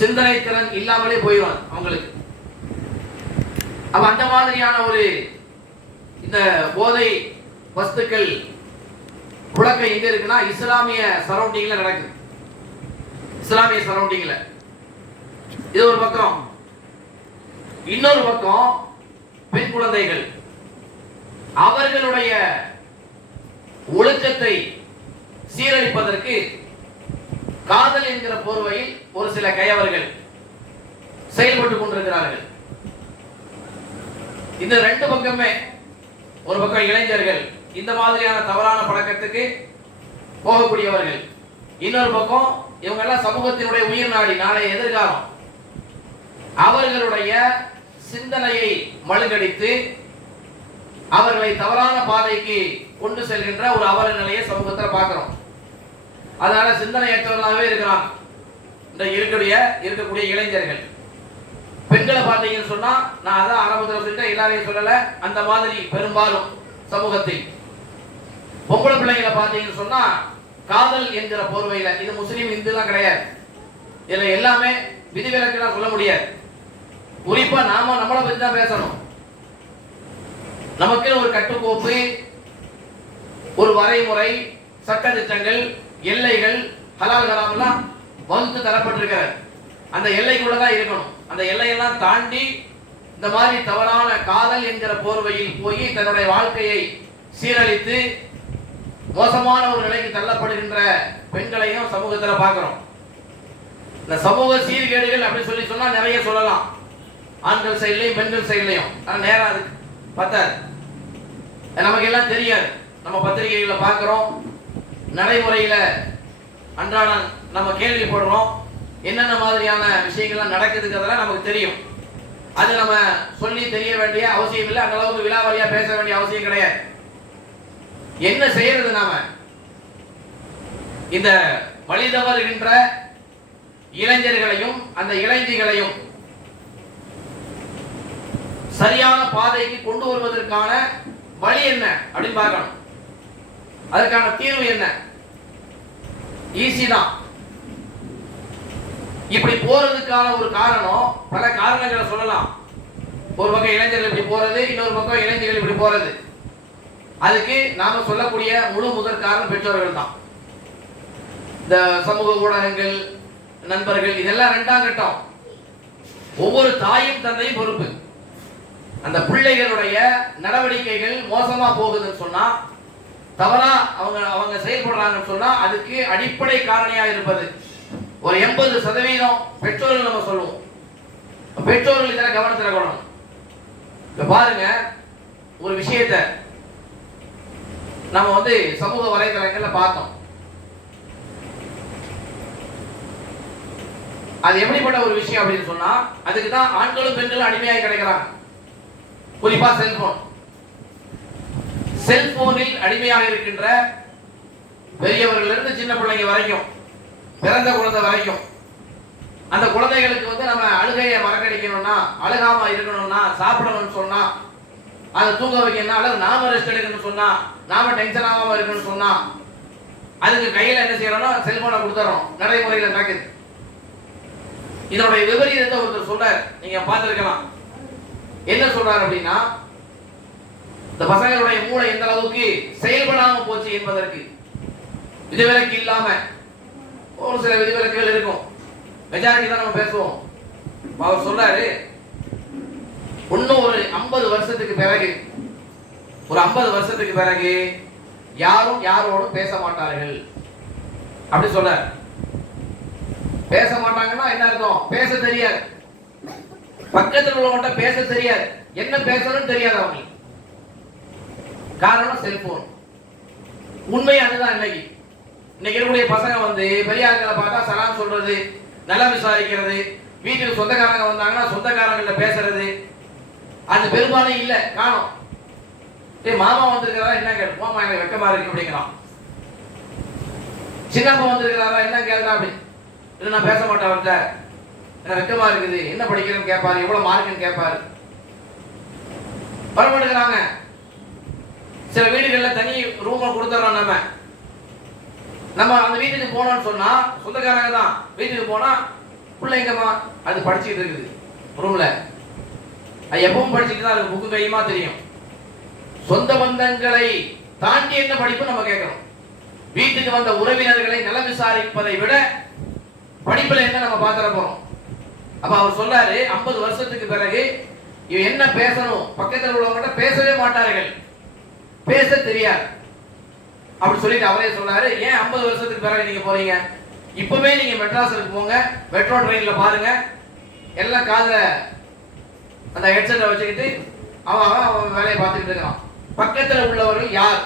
சிந்தனை திறன் இல்லாமலே போயிடும் அவங்களுக்கு. அப்ப அந்த மாதிரியான ஒரு இந்த போதை வஸ்துக்கள் புழக்கம் எங்க இருக்குன்னா இஸ்லாமிய சரௌண்டிங்ல நடக்குது. இஸ்லாமிய சரௌண்டிங்ல இது ஒரு பக்கம். இன்னொரு பக்கம் பெண் குழந்தைகள் அவர்களுடைய ஒழுக்கத்தை சீரழிப்பதற்கு காதல் என்கிற போர்வையில் ஒரு சில கயவர்கள் செயல்பட்டுக் கொண்டிருக்கிறார்கள். இந்த ரெண்டு பக்கமே, ஒரு பக்கம் இளைஞர்கள் இந்த மாதிரியான தவறான பழக்கத்துக்கு போகக்கூடியவர்கள், இன்னொரு பக்கம் இவங்க எல்லாம் சமூகத்தினுடைய உயிர் நாடி, நாளைய எதிர்காலம். அவர்களுடைய சிந்தனையை மழுங்கடித்து அவர்களை தவறான பாதைக்கு கொண்டு செல்கின்ற ஒரு அவல நிலையை சமூகத்தில் பார்க்கிறோம். அதனால சிந்தனையற்றவர்களாகவே இருக்கிறாங்க இந்த இருக்கக்கூடிய இளைஞர்கள். பெண்களை பார்த்தீங்கன்னு சொன்னா, நான் அதான் ஆரம்பத்தில் சொல்லிட்டேன், எல்லாரையும் சொல்லல, அந்த மாதிரி பெரும்பாலும் சமூகத்தில். பொம்பளை பிள்ளைங்களை பார்த்தீங்கன்னு சொன்னா காதல் என்கிற போர்வையில, இது முஸ்லீம் இந்துலாம் கிடையாது, இதுல எல்லாமே விதிவிலக்கெல்லாம் சொல்ல முடியாது. குறிப்பா நாம நம்மளை பத்தி தான் பேசணும். நமக்கு ஒரு கட்டுக்கோப்பு, ஒரு வரைமுறை, சட்ட திட்டங்கள், எல்லைகள், ஹலால் ஹராம் எல்லாம் வகுத்து தரப்பட்டிருக்கிறது. அந்த எல்லைக்குள்ளதான் இருக்கணும். அந்த எல்லையெல்லாம் தாண்டி இந்த மாதிரி தவறான காதல் என்கிற போர்வையில் போய் தன்னுடைய வாழ்க்கையை சீரழித்து மோசமான ஒரு நிலைக்கு தள்ளப்படுகின்ற பெண்களையும் சமூகத்தில் பார்க்கிறோம். இந்த சமூக சீர்கேடுகள் அப்படி சொல்லி சொன்னா நிறைய சொல்லலாம், ஆண்கள் சைட்லையும் பெண்கள் சைட்லையும். ஆனால் நேரம் அதுக்கு பத்தாது, நமக்கு எல்லாம் தெரியாது. நம்ம பத்திரிகைகளை பார்க்கிறோம், நடைமுறையில அன்றாடம் நம்ம கேள்விப்படுறோம், என்னென்ன மாதிரியான விஷயங்கள்லாம் நடக்குதுங்கிறதெல்லாம் நமக்கு தெரியும். அது நம்ம சொல்லி தெரிய வேண்டிய அவசியம் இல்லை, அந்த அளவுக்கு விலாவரியா பேச வேண்டிய அவசியம் கிடையாது. என்ன செய்யறது? நாம இந்த வழி தவறுகின்ற இளைஞர்களையும் அந்த இளைஞர்களையும் சரியான பாதைக்கு கொண்டு வருவதற்கான வழி என்ன அப்படின்னு பார்க்கணும். அதற்கான தீர்வு என்ன? ஈஸி தான். இப்படி போறதுக்கான ஒரு காரணம், பல காரணங்களை சொல்லலாம். ஒரு பக்கம் இளைஞர்கள் இப்படி போறது, இன்னொரு பக்கம் இளைஞர்கள் இப்படி போறது. அதுக்கு நாம சொல்லக்கூடிய முழு முதற் காரணம் பெற்றோர்கள் தான். இந்த சமூக ஊடகங்கள், நண்பர்கள், இதெல்லாம் இரண்டாம் கட்டம். ஒவ்வொரு தாயும் தந்தையும் பொறுப்பு. அந்த பிள்ளைகளுடைய நடவடிக்கைகள் மோசமா போகுதுன்னு சொன்னா, தவறா அவங்க செயல்படுறாங்கன்னு சொன்னா, அதுக்கு அடிப்படை காரணியா இருப்பது ஒரு 80% பெற்றோர்கள் நம்ம சொல்லுவோம். பெற்றோர்கள் இதெல்லாம் கவனத்தில் கொள்ளணும். இப்ப பாருங்க, ஒரு விஷயத்தை நம்ம சமூக வலைதளங்கள்ல பார்த்தோம். அது எப்படிப்பட்ட ஒரு விஷயம் அப்படின்னு சொன்னா, அதுக்கு தான் ஆண்களும் பெண்களும் அடிமையாகி கிடைக்கிறாங்க. குறிப்பா செல்போனில் அடிமையாக இருக்கின்ற பெரியவர்கள் இருந்து சின்ன பிள்ளைங்க வரைக்கும், பிறந்த குழந்தை வரைக்கும், அந்த குழந்தைகளுக்கு நம்ம அழுகையை மறக்கடிக்கணும்னா, அழுகாம இருக்கணும்னா, சாப்பிடணும்னு சொன்னா, அதை தூங்க வைக்கணும், அல்லது நாம ரெஸ்ட் எடுக்கணும்னு சொன்னா, நாம டென்ஷன் ஆகாம இருக்கணும்னு சொன்னா, அதுக்கு கையில என்ன செய்யறோம்னா செல்போனை கொடுத்துறோம். நடைமுறையில் நடக்குது. இதனுடைய விபரீதத்தை ஒருத்தர் சொல்றாரு, நீங்க பார்த்திருக்கலாம். என்ன சொல்றாரு அப்படின்னா, இந்த பசங்களுடைய மூளை எந்த அளவுக்கு செயல்படாம போச்சு என்பதற்கு விதிவிலக்கு இல்லாம, ஒரு சில விதிவிலக்குகள் இருக்கும், மெஜாரிட்டி தான் நம்ம பேசுவோம். அவர் சொல்றாரு, இன்னும் ஒரு 50 வருஷத்துக்கு பிறகு, ஒரு 50 வருஷத்துக்கு பிறகு யாரும் யாரோடும் பேச மாட்டார்கள் அப்படி சொல்றாரு. பேச மாட்டாங்கன்னா என்ன அர்த்தம்? பேச தெரியாது. பக்கத்தில் உள்ளவங்கிட்ட பேச தெரியாது, என்ன பேசணும்னு தெரியாது அவங்களுக்கு. காரணம் செல்போன். உண்மை அதுதான். இன்னைக்கு இருக்கக்கூடிய பசங்க பெரிய ஆட்களை பார்த்தா சலாம் சொல்றது, நலம் விசாரிக்கிறது, வீட்டுக்கு சொந்தக்காரங்க வந்தாங்கன்னா சொந்தக்காரங்கள்ட்ட பேசுறது, அது பெரும்பாலும் இல்ல, காணும். மாமா வந்திருக்கிறதா என்ன கேட்டு, மாமா எனக்கு வெக்கமா இருக்கு அப்படிங்கிறான். சின்னப்பா வந்திருக்கிறாரா என்ன கேட்டா அப்படி, இல்லை நான் பேச மாட்டேன் அவர்கிட்ட, எனக்கு வெக்கமா இருக்குது, என்ன படிக்கிறேன்னு கேட்பாரு, எவ்வளவு மார்க்குன்னு கேட்பாரு. வரமாட்டேங்கிறாங்க. சில வீடுகளில் தனி ரூமை கொடுத்துறோம். நம்ம அந்த வீட்டுக்கு போனோம்னு சொன்னா, சொந்தக்காரங்க தான் வீட்டுக்கு போனா பிள்ளைங்கம்மா அது படிச்சுட்டு இருக்குது ரூம்ல. அது எப்பவும் படிச்சுட்டு தான் இருக்கு, புக்கு கையுமா தெரியும். சொந்த பந்தங்களை தாண்டி என்ன படிப்பு நம்ம கேட்கிறோம். வீட்டுக்கு வந்த உறவினர்களை நலம் விசாரிப்பதை விட படிப்புல என்ன நம்ம பாத்திர போறோம். அப்ப அவர் சொல்றாரு 50 வருஷத்துக்கு பிறகு இவன் என்ன பேசணும், பக்கத்தில் உள்ளவங்க பேசவே மாட்டார்கள், பேச தெரியாது அப்படி சொல்லிட்டு அவரே சொன்னாரு. ஏன் 50 வருஷத்துக்கு பிறகு நீங்க போறீங்க? இப்பவே நீங்க மெட்ராஸுக்கு போங்க, மெட்ரோ ட்ரெயின்ல பாருங்க, எல்லாம் காதுல அந்த ஹெட்செட்டை வச்சுக்கிட்டு அவன் வேலையை பார்த்துக்கிட்டு இருக்கான். பக்கத்தில் உள்ளவர்கள் யார்,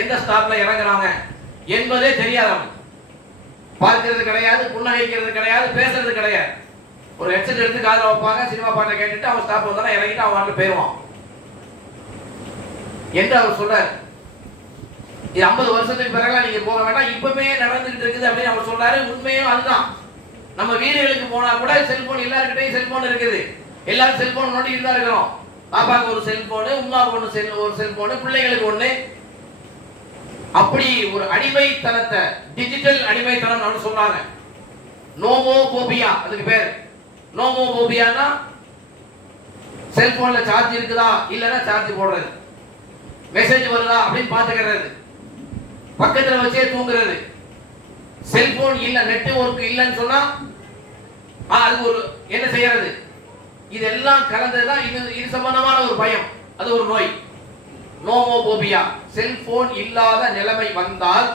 எந்த ஸ்டாப்ல இறங்குறாங்க என்பதே தெரியாது. அவன் பார்க்கிறது கிடையாது, புன்னகைக்கிறது கிடையாது, பேசுறது கிடையாது. ஒரு ஹெட்செட் எடுத்து காதுல வைப்பாங்க, சினிமா பாட்டை கேட்டுட்டு அவன் ஸ்டாப் வந்தாலும் இறங்கிட்டு அவன் வாட்டில் போயிடுவான் என்று அவர் சொல்றாரு. இது 50 வருஷத்துக்கு பிறகு நீங்க போக வேண்டாம், இப்பவே நடந்துகிட்டு இருக்குது அப்படின்னு அவர் சொல்றாரு. உண்மையும் அதுதான். நம்ம வீடுகளுக்கு போனா கூட செல்போன், எல்லாருக்கிட்டையும் செல்போன் இருக்குது, எல்லாரும் செல்போன் நோண்டிட்டு தான் இருக்கிறோம். பாப்பாவுக்கு ஒரு செல்போனு, உமாவுக்கு ஒரு செல்போனு, பிள்ளைகளுக்கு ஒண்ணு. அப்படி ஒரு அடிமைத்தனத்தை, டிஜிட்டல் அடிமைத்தனம் சொல்றாங்க. நோமோபோபியா அதுக்கு பேர். நோமோபோபியானா செல்போன்ல சார்ஜ் இருக்குதா இல்லைன்னா சார்ஜ் போடுறது, மெசேஜ் வருதா அப்படின்னு பாத்துக்கிறது, பக்கத்துல வச்சே தூங்குறது. செல்போன் இல்ல, நெட்வொர்க் இல்லைன்னு சொன்னா அது ஒரு என்ன செய்யறது? இதெல்லாம் கலந்ததுதான் இது சம்பந்தமான ஒரு பயம், அது ஒரு நோய். நோமோபோபியா. செல்போன் இல்லாத நிலைமை வந்தால்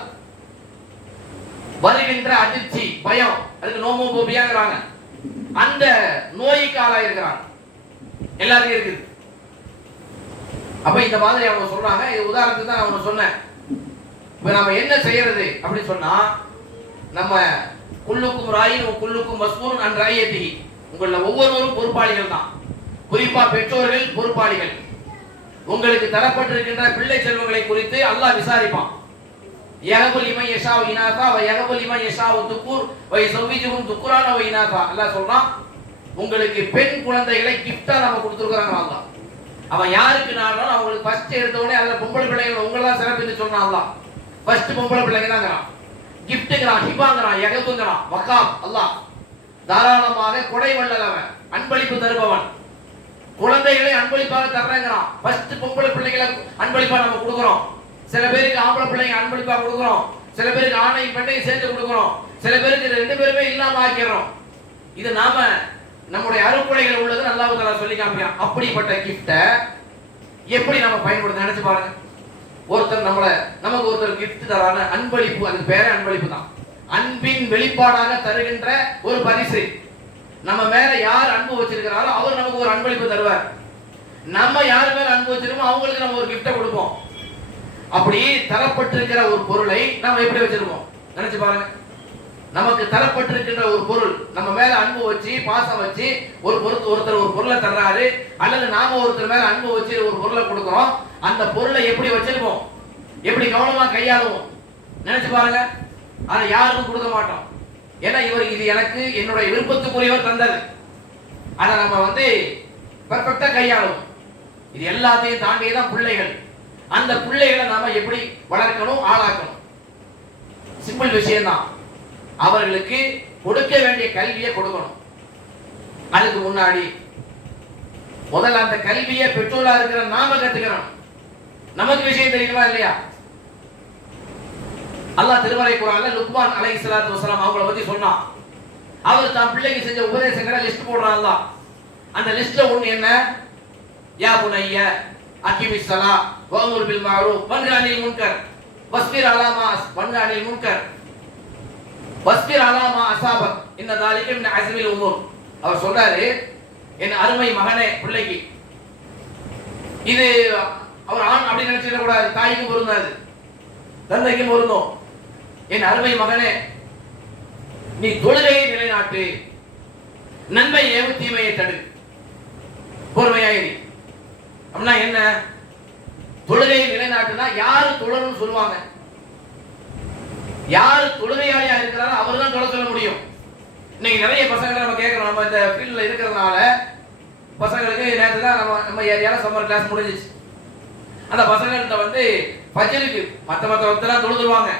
வருகின்ற அதிர்ச்சி, பயம், அதுக்கு நோமோபோபியாங்கிறாங்க. அந்த நோய்க்கு ஆளாயிருக்கிறாங்க, எல்லாருக்கும் இருக்குது. அப்ப இந்த மாதிரி அவங்க சொல்றாங்க. இது உதாரணத்துக்கு தான் நான் சொன்னேன். இப்ப நம்ம என்ன செய்யறது அப்படி சொன்னா, நம்ம குல்லுக்கும் ராயின் குல்லுக்கும் மஸ்ஊலுன் அன் ராயியத்திஹி, உங்கள ஒவ்வொருவரும் பொறுப்பாளிகள் தான். குறிப்பா பெற்றோர்கள் பொறுப்பாளிகள். உங்களுக்கு தரப்பட்டிருக்கின்ற பிள்ளை செல்வங்களை குறித்து அல்லாஹ் விசாரிப்பான். யஹபு லிமன் யஷாஉ இனாஸா வ யஹபு லிமன் யஷாஉ துக்கூர் வ யஸவ்விஜுஹும் துக்ரான வ இனாஸா. அல்லாஹ் சொல்றான், உங்களுக்கு பெண் குழந்தைகளை கிஃப்டா நம்ம கொடுத்துருக்காங்க அல்லாஹ். அவன் யாருக்கு நாடுறான் அவங்களுக்கு ஃபர்ஸ்ட் எடுத்த உடனே அதுல பொம்பளை பிள்ளைகள் உங்களெல்லாம் சிறப்பித்து சொன்னான் அல்லாஹ். ஃபர்ஸ்ட் பொம்பளை பிள்ளைங்க தான்ங்கறான், கிஃப்ட்ங்கறான், ஹிபாங்கறான், யஹபுங்கறான், வகாப். அல்லாஹ் தாராளமாக கொடை வள்ளல், அவன் அன்பளிப்பு தருபவன். குழந்தைகளை அன்பளிப்பாக தர்றேங்கிறான். ஃபர்ஸ்ட் பொம்பளை பிள்ளைகளை அன்பளிப்பா நம்ம கொடுக்குறோம். சில பேருக்கு ஆம்பளை பிள்ளைங்க அன்பளிப்பா கொடுக்குறோம், சில பேருக்கு ஆணையும் பெண்ணையும் சேர்த்து கொடுக்குறோம், சில பேருக்கு ரெண்டு பேருமே இல்லாம ஆக்கிறோம். இது நாம நம்முடைய அருக்குடைகள் உள்ளது அல்லாஹ் தஆலா சொல்லி காமிக்கிறான். அப்படிப்பட்ட கிஃப்ட எப்படி நம்ம பயன்படுத்த நினைச்சு பாருங்க. ஒருத்தர் நமக்கு ஒருத்தர் கிஃப்ட் தரான அன்பளிப்பு, அதுக்கு பேரே அன்பளிப்பு தான். அன்பின் வெளிப்பாடாக தருகின்ற ஒரு பரிசு. நம்ம மேல யார் அன்பு வச்சிருக்கிறாரோ அவர் நமக்கு ஒரு அன்பளிப்பு தருவார். நம்ம யார் மேல அன்பு வச்சிருக்கோம் அவங்களுக்கு நம்ம ஒரு கிஃப்ட கொடுப்போம். அப்படி தரப்பட்டிருக்கிற ஒரு பொருளை நம்ம எப்படி வச்சிருக்கோம் நினைச்சு பாருங்க. நமக்கு தரப்பட்டிருக்கின்ற ஒரு பொருள், நம்ம மேல அன்பு வச்சு பாசம் வச்சு ஒருத்தர் ஒரு பொருளை தர்றாரு, அல்லது நாம ஒருத்தர் மேல அன்பு வச்சு ஒரு பொருளை கொடுக்கிறோம். அந்த பொருளை எப்படி வச்சிருப்போம், எப்படி கவனமா கையாளுவோம் நினைச்சு பாருங்க. அதை யாருக்கும் கொடுக்க மாட்டோம். ஏன்னா இது எனக்கு என்னுடைய விருப்பத்துக்குரியவர் தந்தது. அதை நம்ம பெர்ஃபெக்ட்டா கையாளுவோம். இது எல்லாத்தையும் தாண்டியதான் பிள்ளைகள். அந்த பிள்ளைகளை நாம எப்படி வளர்க்கணும், ஆளாக்கணும். சிம்பிள் விஷயம்தான். அவர்களுக்கு கொடுக்க வேண்டிய கல்வியை கொடுக்கணும். அதுக்கு முன்னாடி முதல்ல அந்த கல்வியை பெற்றோரா இருக்கிற நாம கத்துக்கணும். நமக்கு விஷயம் தெரியுமா இல்லையா? அல்லாஹ் திருமறை குர்ஆன்ல லுக்மான் அலைஹிஸ்ஸலாத்து வஸலாம் அவங்கள பத்தி சொன்னான். அவர் தான் பிள்ளைக்கு செஞ்ச உபதேசங்களை லிஸ்ட் போடுறான் அல்லாஹ். அந்த லிஸ்ட்ல ஒன்னு என்ன? யா புனைய அகிமிஸ் ஸலா வஅமுர் பில் மஅரூஃப் வன்ஹி அனில் முன்கர் வஸ்பிர் அலா மா வன்ஹி அனில் முன்கர் வஸ்பிர் அலா மா அஸாபக் இன்ன ذلك மின் அஸ்மில் உமூர். அவர் சொல்றாரு, என் அருமை மகனே, பிள்ளைக்கு இது அவர் ஆண் அப்படி நினைச்சிட கூடாது, தாய்க்கும் பொருந்தாது, தந்தைக்கும் பொருந்தும். என் அருமை மகனே, நீ தொழுகையை நிலைநாட்டு, நன்மை ஏவு தீமையை தடு, பொறுமையாயிரி. அப்படின்னா என்ன? தொழுகையை நிலைநாட்டுனா யாரு தொழணும்னு சொல்லுவாங்க. யாரு தொழுகையாளியா இருக்கிறாரோ அவர் தான் தொழ சொல்ல முடியும். இன்னைக்கு நிறைய பசங்களை நம்ம கேட்கிறோம். நம்ம இந்த ஃபீல்ட்ல இருக்கிறதுனால பசங்களுக்கு நேற்று தான் நம்ம ஏரியால சம்மர் கிளாஸ் முடிஞ்சிச்சு. அந்த பசங்கள்கிட்ட ஃபஜ்ருக்கு மற்ற வக்தெல்லாம் தொழுதுருவாங்க.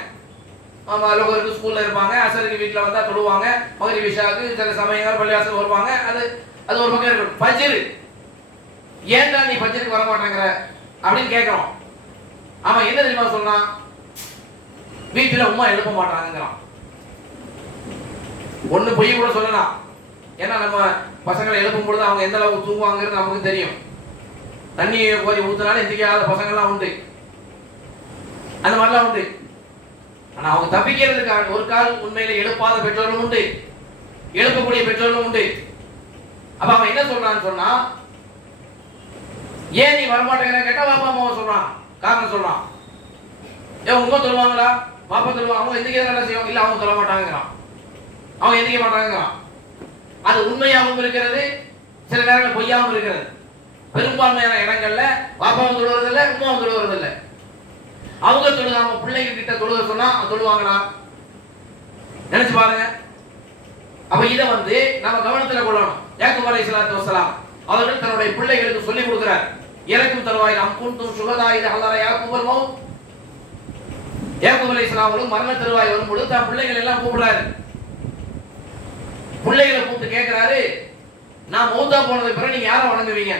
லோகருக்கு ஸ்கூல்ல இருப்பாங்க, அசருக்கு வீட்டில் வந்தா தொழுவாங்க, மகரிப் இஷாவுக்கு சில சமயங்கள் பள்ளிவாசல் வருவாங்க. அது ஒரு பக்கம் இருக்கணும். ஃபஜ்ர் ஏன்டா நீ ஃபஜ்ருக்கு வர மாட்டேங்கிற அப்படின்னு கேட்கிறோம். அவன் என்ன தெரியுமா சொல்றான்? வீட்டுல உமா எழுப்ப மாட்டாங்கிறான். ஒண்ணு பொய் கூட சொல்லலாம். ஏன்னா நம்ம பசங்களை எழுப்பும் பொழுது அவங்க எந்த அளவுக்கு தூங்குவாங்கிறது நமக்கு தெரியும். தண்ணி கோரி ஊத்துனாலும் எந்திரிக்காத பசங்கள்லாம் உண்டு, அந்த மாதிரிலாம் உண்டு. ஆனா அவங்க தப்பிக்கிறதுக்காக ஒரு கால் உண்மையில எழுப்பாத பெற்றோர்களும் உண்டு, எழுப்பக்கூடிய பெற்றோர்களும் உண்டு. அப்ப அவன் என்ன சொல்றான்னு சொன்னா, ஏன் நீ வரமாட்டேங்கிற கேட்டா பாப்பா அம்மாவை சொல்றான், காரணம் சொல்றான். ஏன் உங்க சொல்லுவாங்களா? பாப்பா சொல்லுவாங்க. அவங்க எந்திரிக்க என்ன செய்வாங்க? இல்ல அவங்க சொல்ல மாட்டாங்கிறான், அவங்க எந்திரிக்க மாட்டாங்கிறான். அது உண்மையாகவும் இருக்கிறது, சில நேரங்கள் பொய்யாகவும் இருக்கிறது. பெரும்பான்மையான இடங்கள்ல பாப்பாவும் தொழுவதில்லை, உமாவும் தொழுவதில்லை. அவங்க தொழுகாம பிள்ளைங்க கிட்ட தொழுக சொன்னா தொழுவாங்களா? நினைச்சு பாருங்க. அப்ப இதை நம்ம கவனத்துல கொள்ளணும். யாக்கூப் அலைஹிஸ்ஸலாத்து வஸ்ஸலாம் அவர்கள் தன்னுடைய பிள்ளைகளுக்கு சொல்லி கொடுக்கிறார். இறக்கும் தருவாயில் அம் குன்தும் சுஹதா இத ஹலர யாக்கூபல் மௌத். யாக்கூப் அலைஹிஸ்ஸலாம் அவர்கள் மரண தருவாய் வரும்பொழுது தன் பிள்ளைகள் எல்லாம் கூப்பிடுறாரு. பிள்ளைகளை கூப்பிட்டு கேட்கிறாரு, நான் மௌத்தா போனதுக்கு பிறகு நீங்க யாரை வணங்குவீங்க?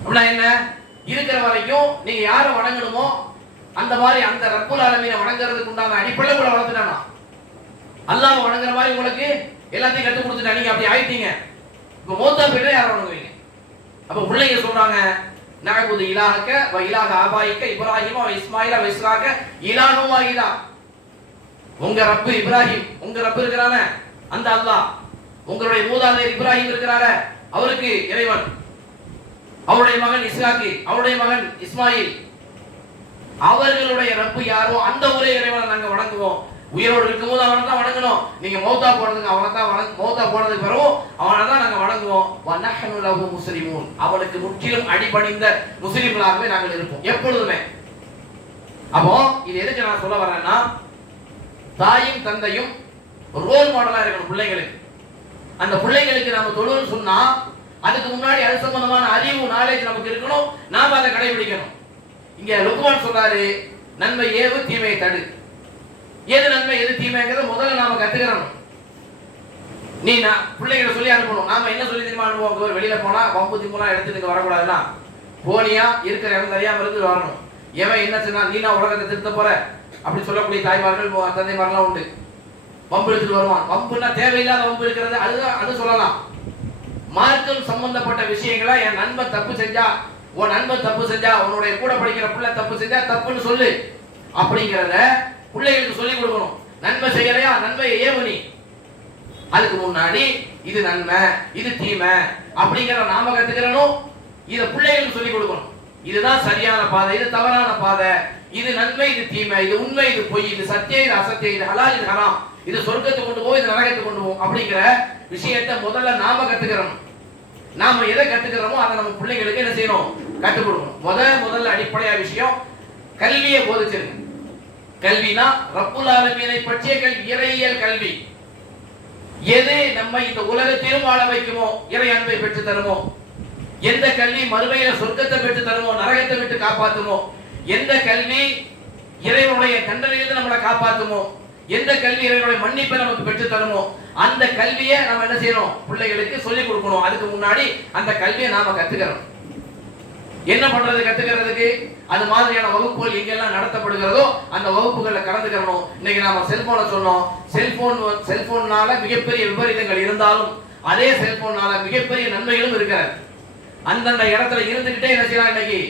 அப்படின்னா என்ன? இருக்கிற வரைக்கும் நீங்க யாரை வணங்கணுமோ அந்த மாதிரி அந்த ரப்புல் ஆலமீனை வணங்குறதுக்கு உண்டான அடிப்படை கூட வளர்த்துட்டானா. அல்லாஹ் வணங்குற மாதிரி உங்களுக்கு எல்லாத்தையும் கற்றுக் கொடுத்துட்டா, நீங்க அப்படி ஆயிட்டீங்க. இப்ப மௌத்தா போயிட்டு யாரை வணங்குவீங்க? அப்ப பிள்ளைங்க சொல்றாங்க, நஅபுது இலாஹக வ இலாஹ ஆபாயிக இப்ராஹிம் வ இஸ்மாயில் வ இஸ்ஹாக இலாஹும் வாஹிதா. உங்க ரப்பு இப்ராஹிம், உங்க ரப்பு இருக்கிறானே அந்த அல்லாஹ், உங்களுடைய மூதாதையர் இப்ராஹிம் இருக்கிறாரே அவருக்கு இறைவன், அவருடைய மகன் இஸ்ஹாக்கு, அவருடைய மகன் இஸ்மாயில், அவர்களுடைய ரப்பு யாரோ அந்த ஒரே இறைவனை நாங்க வணங்குவோம். உயிரோடு இருக்கும்போது அவனை தான் வணங்கணும். நீங்க மௌத்தா போனதுக்கு அவனை தான் மௌத்தா போனதுக்கு பிறகு அவனை தான் நாங்க வணங்குவோம். வநஹ்னு லஹு முஸ்லிமூன், அவனுக்கு முற்றிலும் அடிபணிந்த முஸ்லிம்களாகவே நாங்கள் இருப்போம் எப்பொழுதுமே. அப்போ இது எதுக்கு நான் சொல்ல வரேன்னா, தாயும் தந்தையும் ரோல் மாடலா இருக்கணும் பிள்ளைங்களுக்கு. அந்த பிள்ளைங்களுக்கு நம்ம தொழுன்னு சொன்னா அதுக்கு முன்னாடி அது சம்பந்தமான அறிவு நாலேஜ் நமக்கு இருக்கணும், நாம அதை கடைபிடிக்கணும். இங்க லுக்மான் சொல்றாரு, நன்மை ஏவு தீமையை தடு. எது நன்மை எது தீமைங்கிறத முதல்ல நாம கத்துக்கிறோம். நீ நான் பிள்ளைகளை சொல்லி அனுப்பணும். நாம என்ன சொல்லி தெரியுமா அனுப்புவோம்? ஒரு வெளியில போனா வம்பு திம்புலாம் எடுத்துட்டு வரக்கூடாதுன்னா போனியா இருக்கிற இடம் தெரியாம இருந்து வரணும். எவன் என்ன சொன்னா நீ நான் உலகத்தை திருத்த போற அப்படி சொல்லக்கூடிய தாய்மார்கள் தந்தைமார்கள்லாம் உண்டு. வம்பு எடுத்துட்டு வருவான். வம்புன்னா தேவையில்லாத வம்பு இருக்கிறது, அதுதான் அது சொல்லலாம். மார்க்கம் சம்பந்தப்பட்ட விஷயங்களா என் நண்பன் தப்பு செஞ்சா, உன் நண்பன் தப்பு செஞ்சா, உன்னுடைய கூட படிக்கிற பிள்ளை தப்பு செஞ்சா தப்புன்னு சொல்லு அப்படிங்கிறத பிள்ளைகளுக்கு சொல்லிக் கொடுக்கணும். நன்மை செய்யலையா, நன்மையை ஏவனி. அதுக்கு முன்னாடி இது நன்மை இது தீமை அப்படிங்கிற நாம கத்துக்கிறனும், இதை பிள்ளைகளுக்கு சொல்லிக் கொடுக்கணும். இதுதான் சரியான பாதை, இது தவறான பாதை, இது நன்மை இது தீமை, இது உண்மை இது பொய், இது சத்தியம் இது அசத்தியம், இது ஹலால் இது ஹராம், இது சொர்க்கத்துக்கு கொண்டு போய் இது நரகத்துக்கு கொண்டு போகும் அப்படிங்கிற விஷயத்தை முதல்ல நாம கத்துக்கிறோம். நாம எதை கத்துக்கிறோமோ அதை நம்ம பிள்ளைகளுக்கு என்ன செய்யணும்? கற்றுக் கொடுக்கணும். முதல்ல அடிப்படையா விஷயம் கல்வியை போதிச்சிருங்க. கல்வினா ரப்புல் ஆலமீனை பற்றிய கல்வி, இறையியல் கல்வி. எது நம்ம இந்த உலகத்திலும் வாழ வைக்குமோ, இறை அன்பை பெற்று தருமோ, எந்த கல்வி மறுமையில சொர்க்கத்தை பெற்று தருமோ, நரகத்தை விட்டு காப்பாத்துமோ, எந்த கல்வி இறைவனுடைய தண்டனையிலிருந்து நம்மளை காப்பாத்துமோ, எந்த கல்வி இறைவனுடைய மன்னிப்பை நமக்கு பெற்று தருமோ அந்த கல்வியை நம்ம என்ன செய்யணும்? பிள்ளைகளுக்கு சொல்லிக் கொடுக்கணும். அதுக்கு முன்னாடி அந்த கல்வியை நாம கத்துக்கிறோம். என்ன பண்றது கத்துக்கிறதுக்கு? அது மாதிரியான வகுப்புகள் எங்கெல்லாம் நடத்தப்படுகிறதோ அந்த வகுப்புகளை கலந்துக்கிறணும். இன்னைக்கு நாம செல்போனை சொன்னோம். செல்போன்னால மிகப்பெரிய விபரீதங்கள் இருந்தாலும் அதே செல்போன்னால மிகப்பெரிய நன்மைகளும் இருக்கிறது. அந்தந்த இடத்துல இருந்துகிட்டே என்ன செய்யலாம்? இன்னைக்கு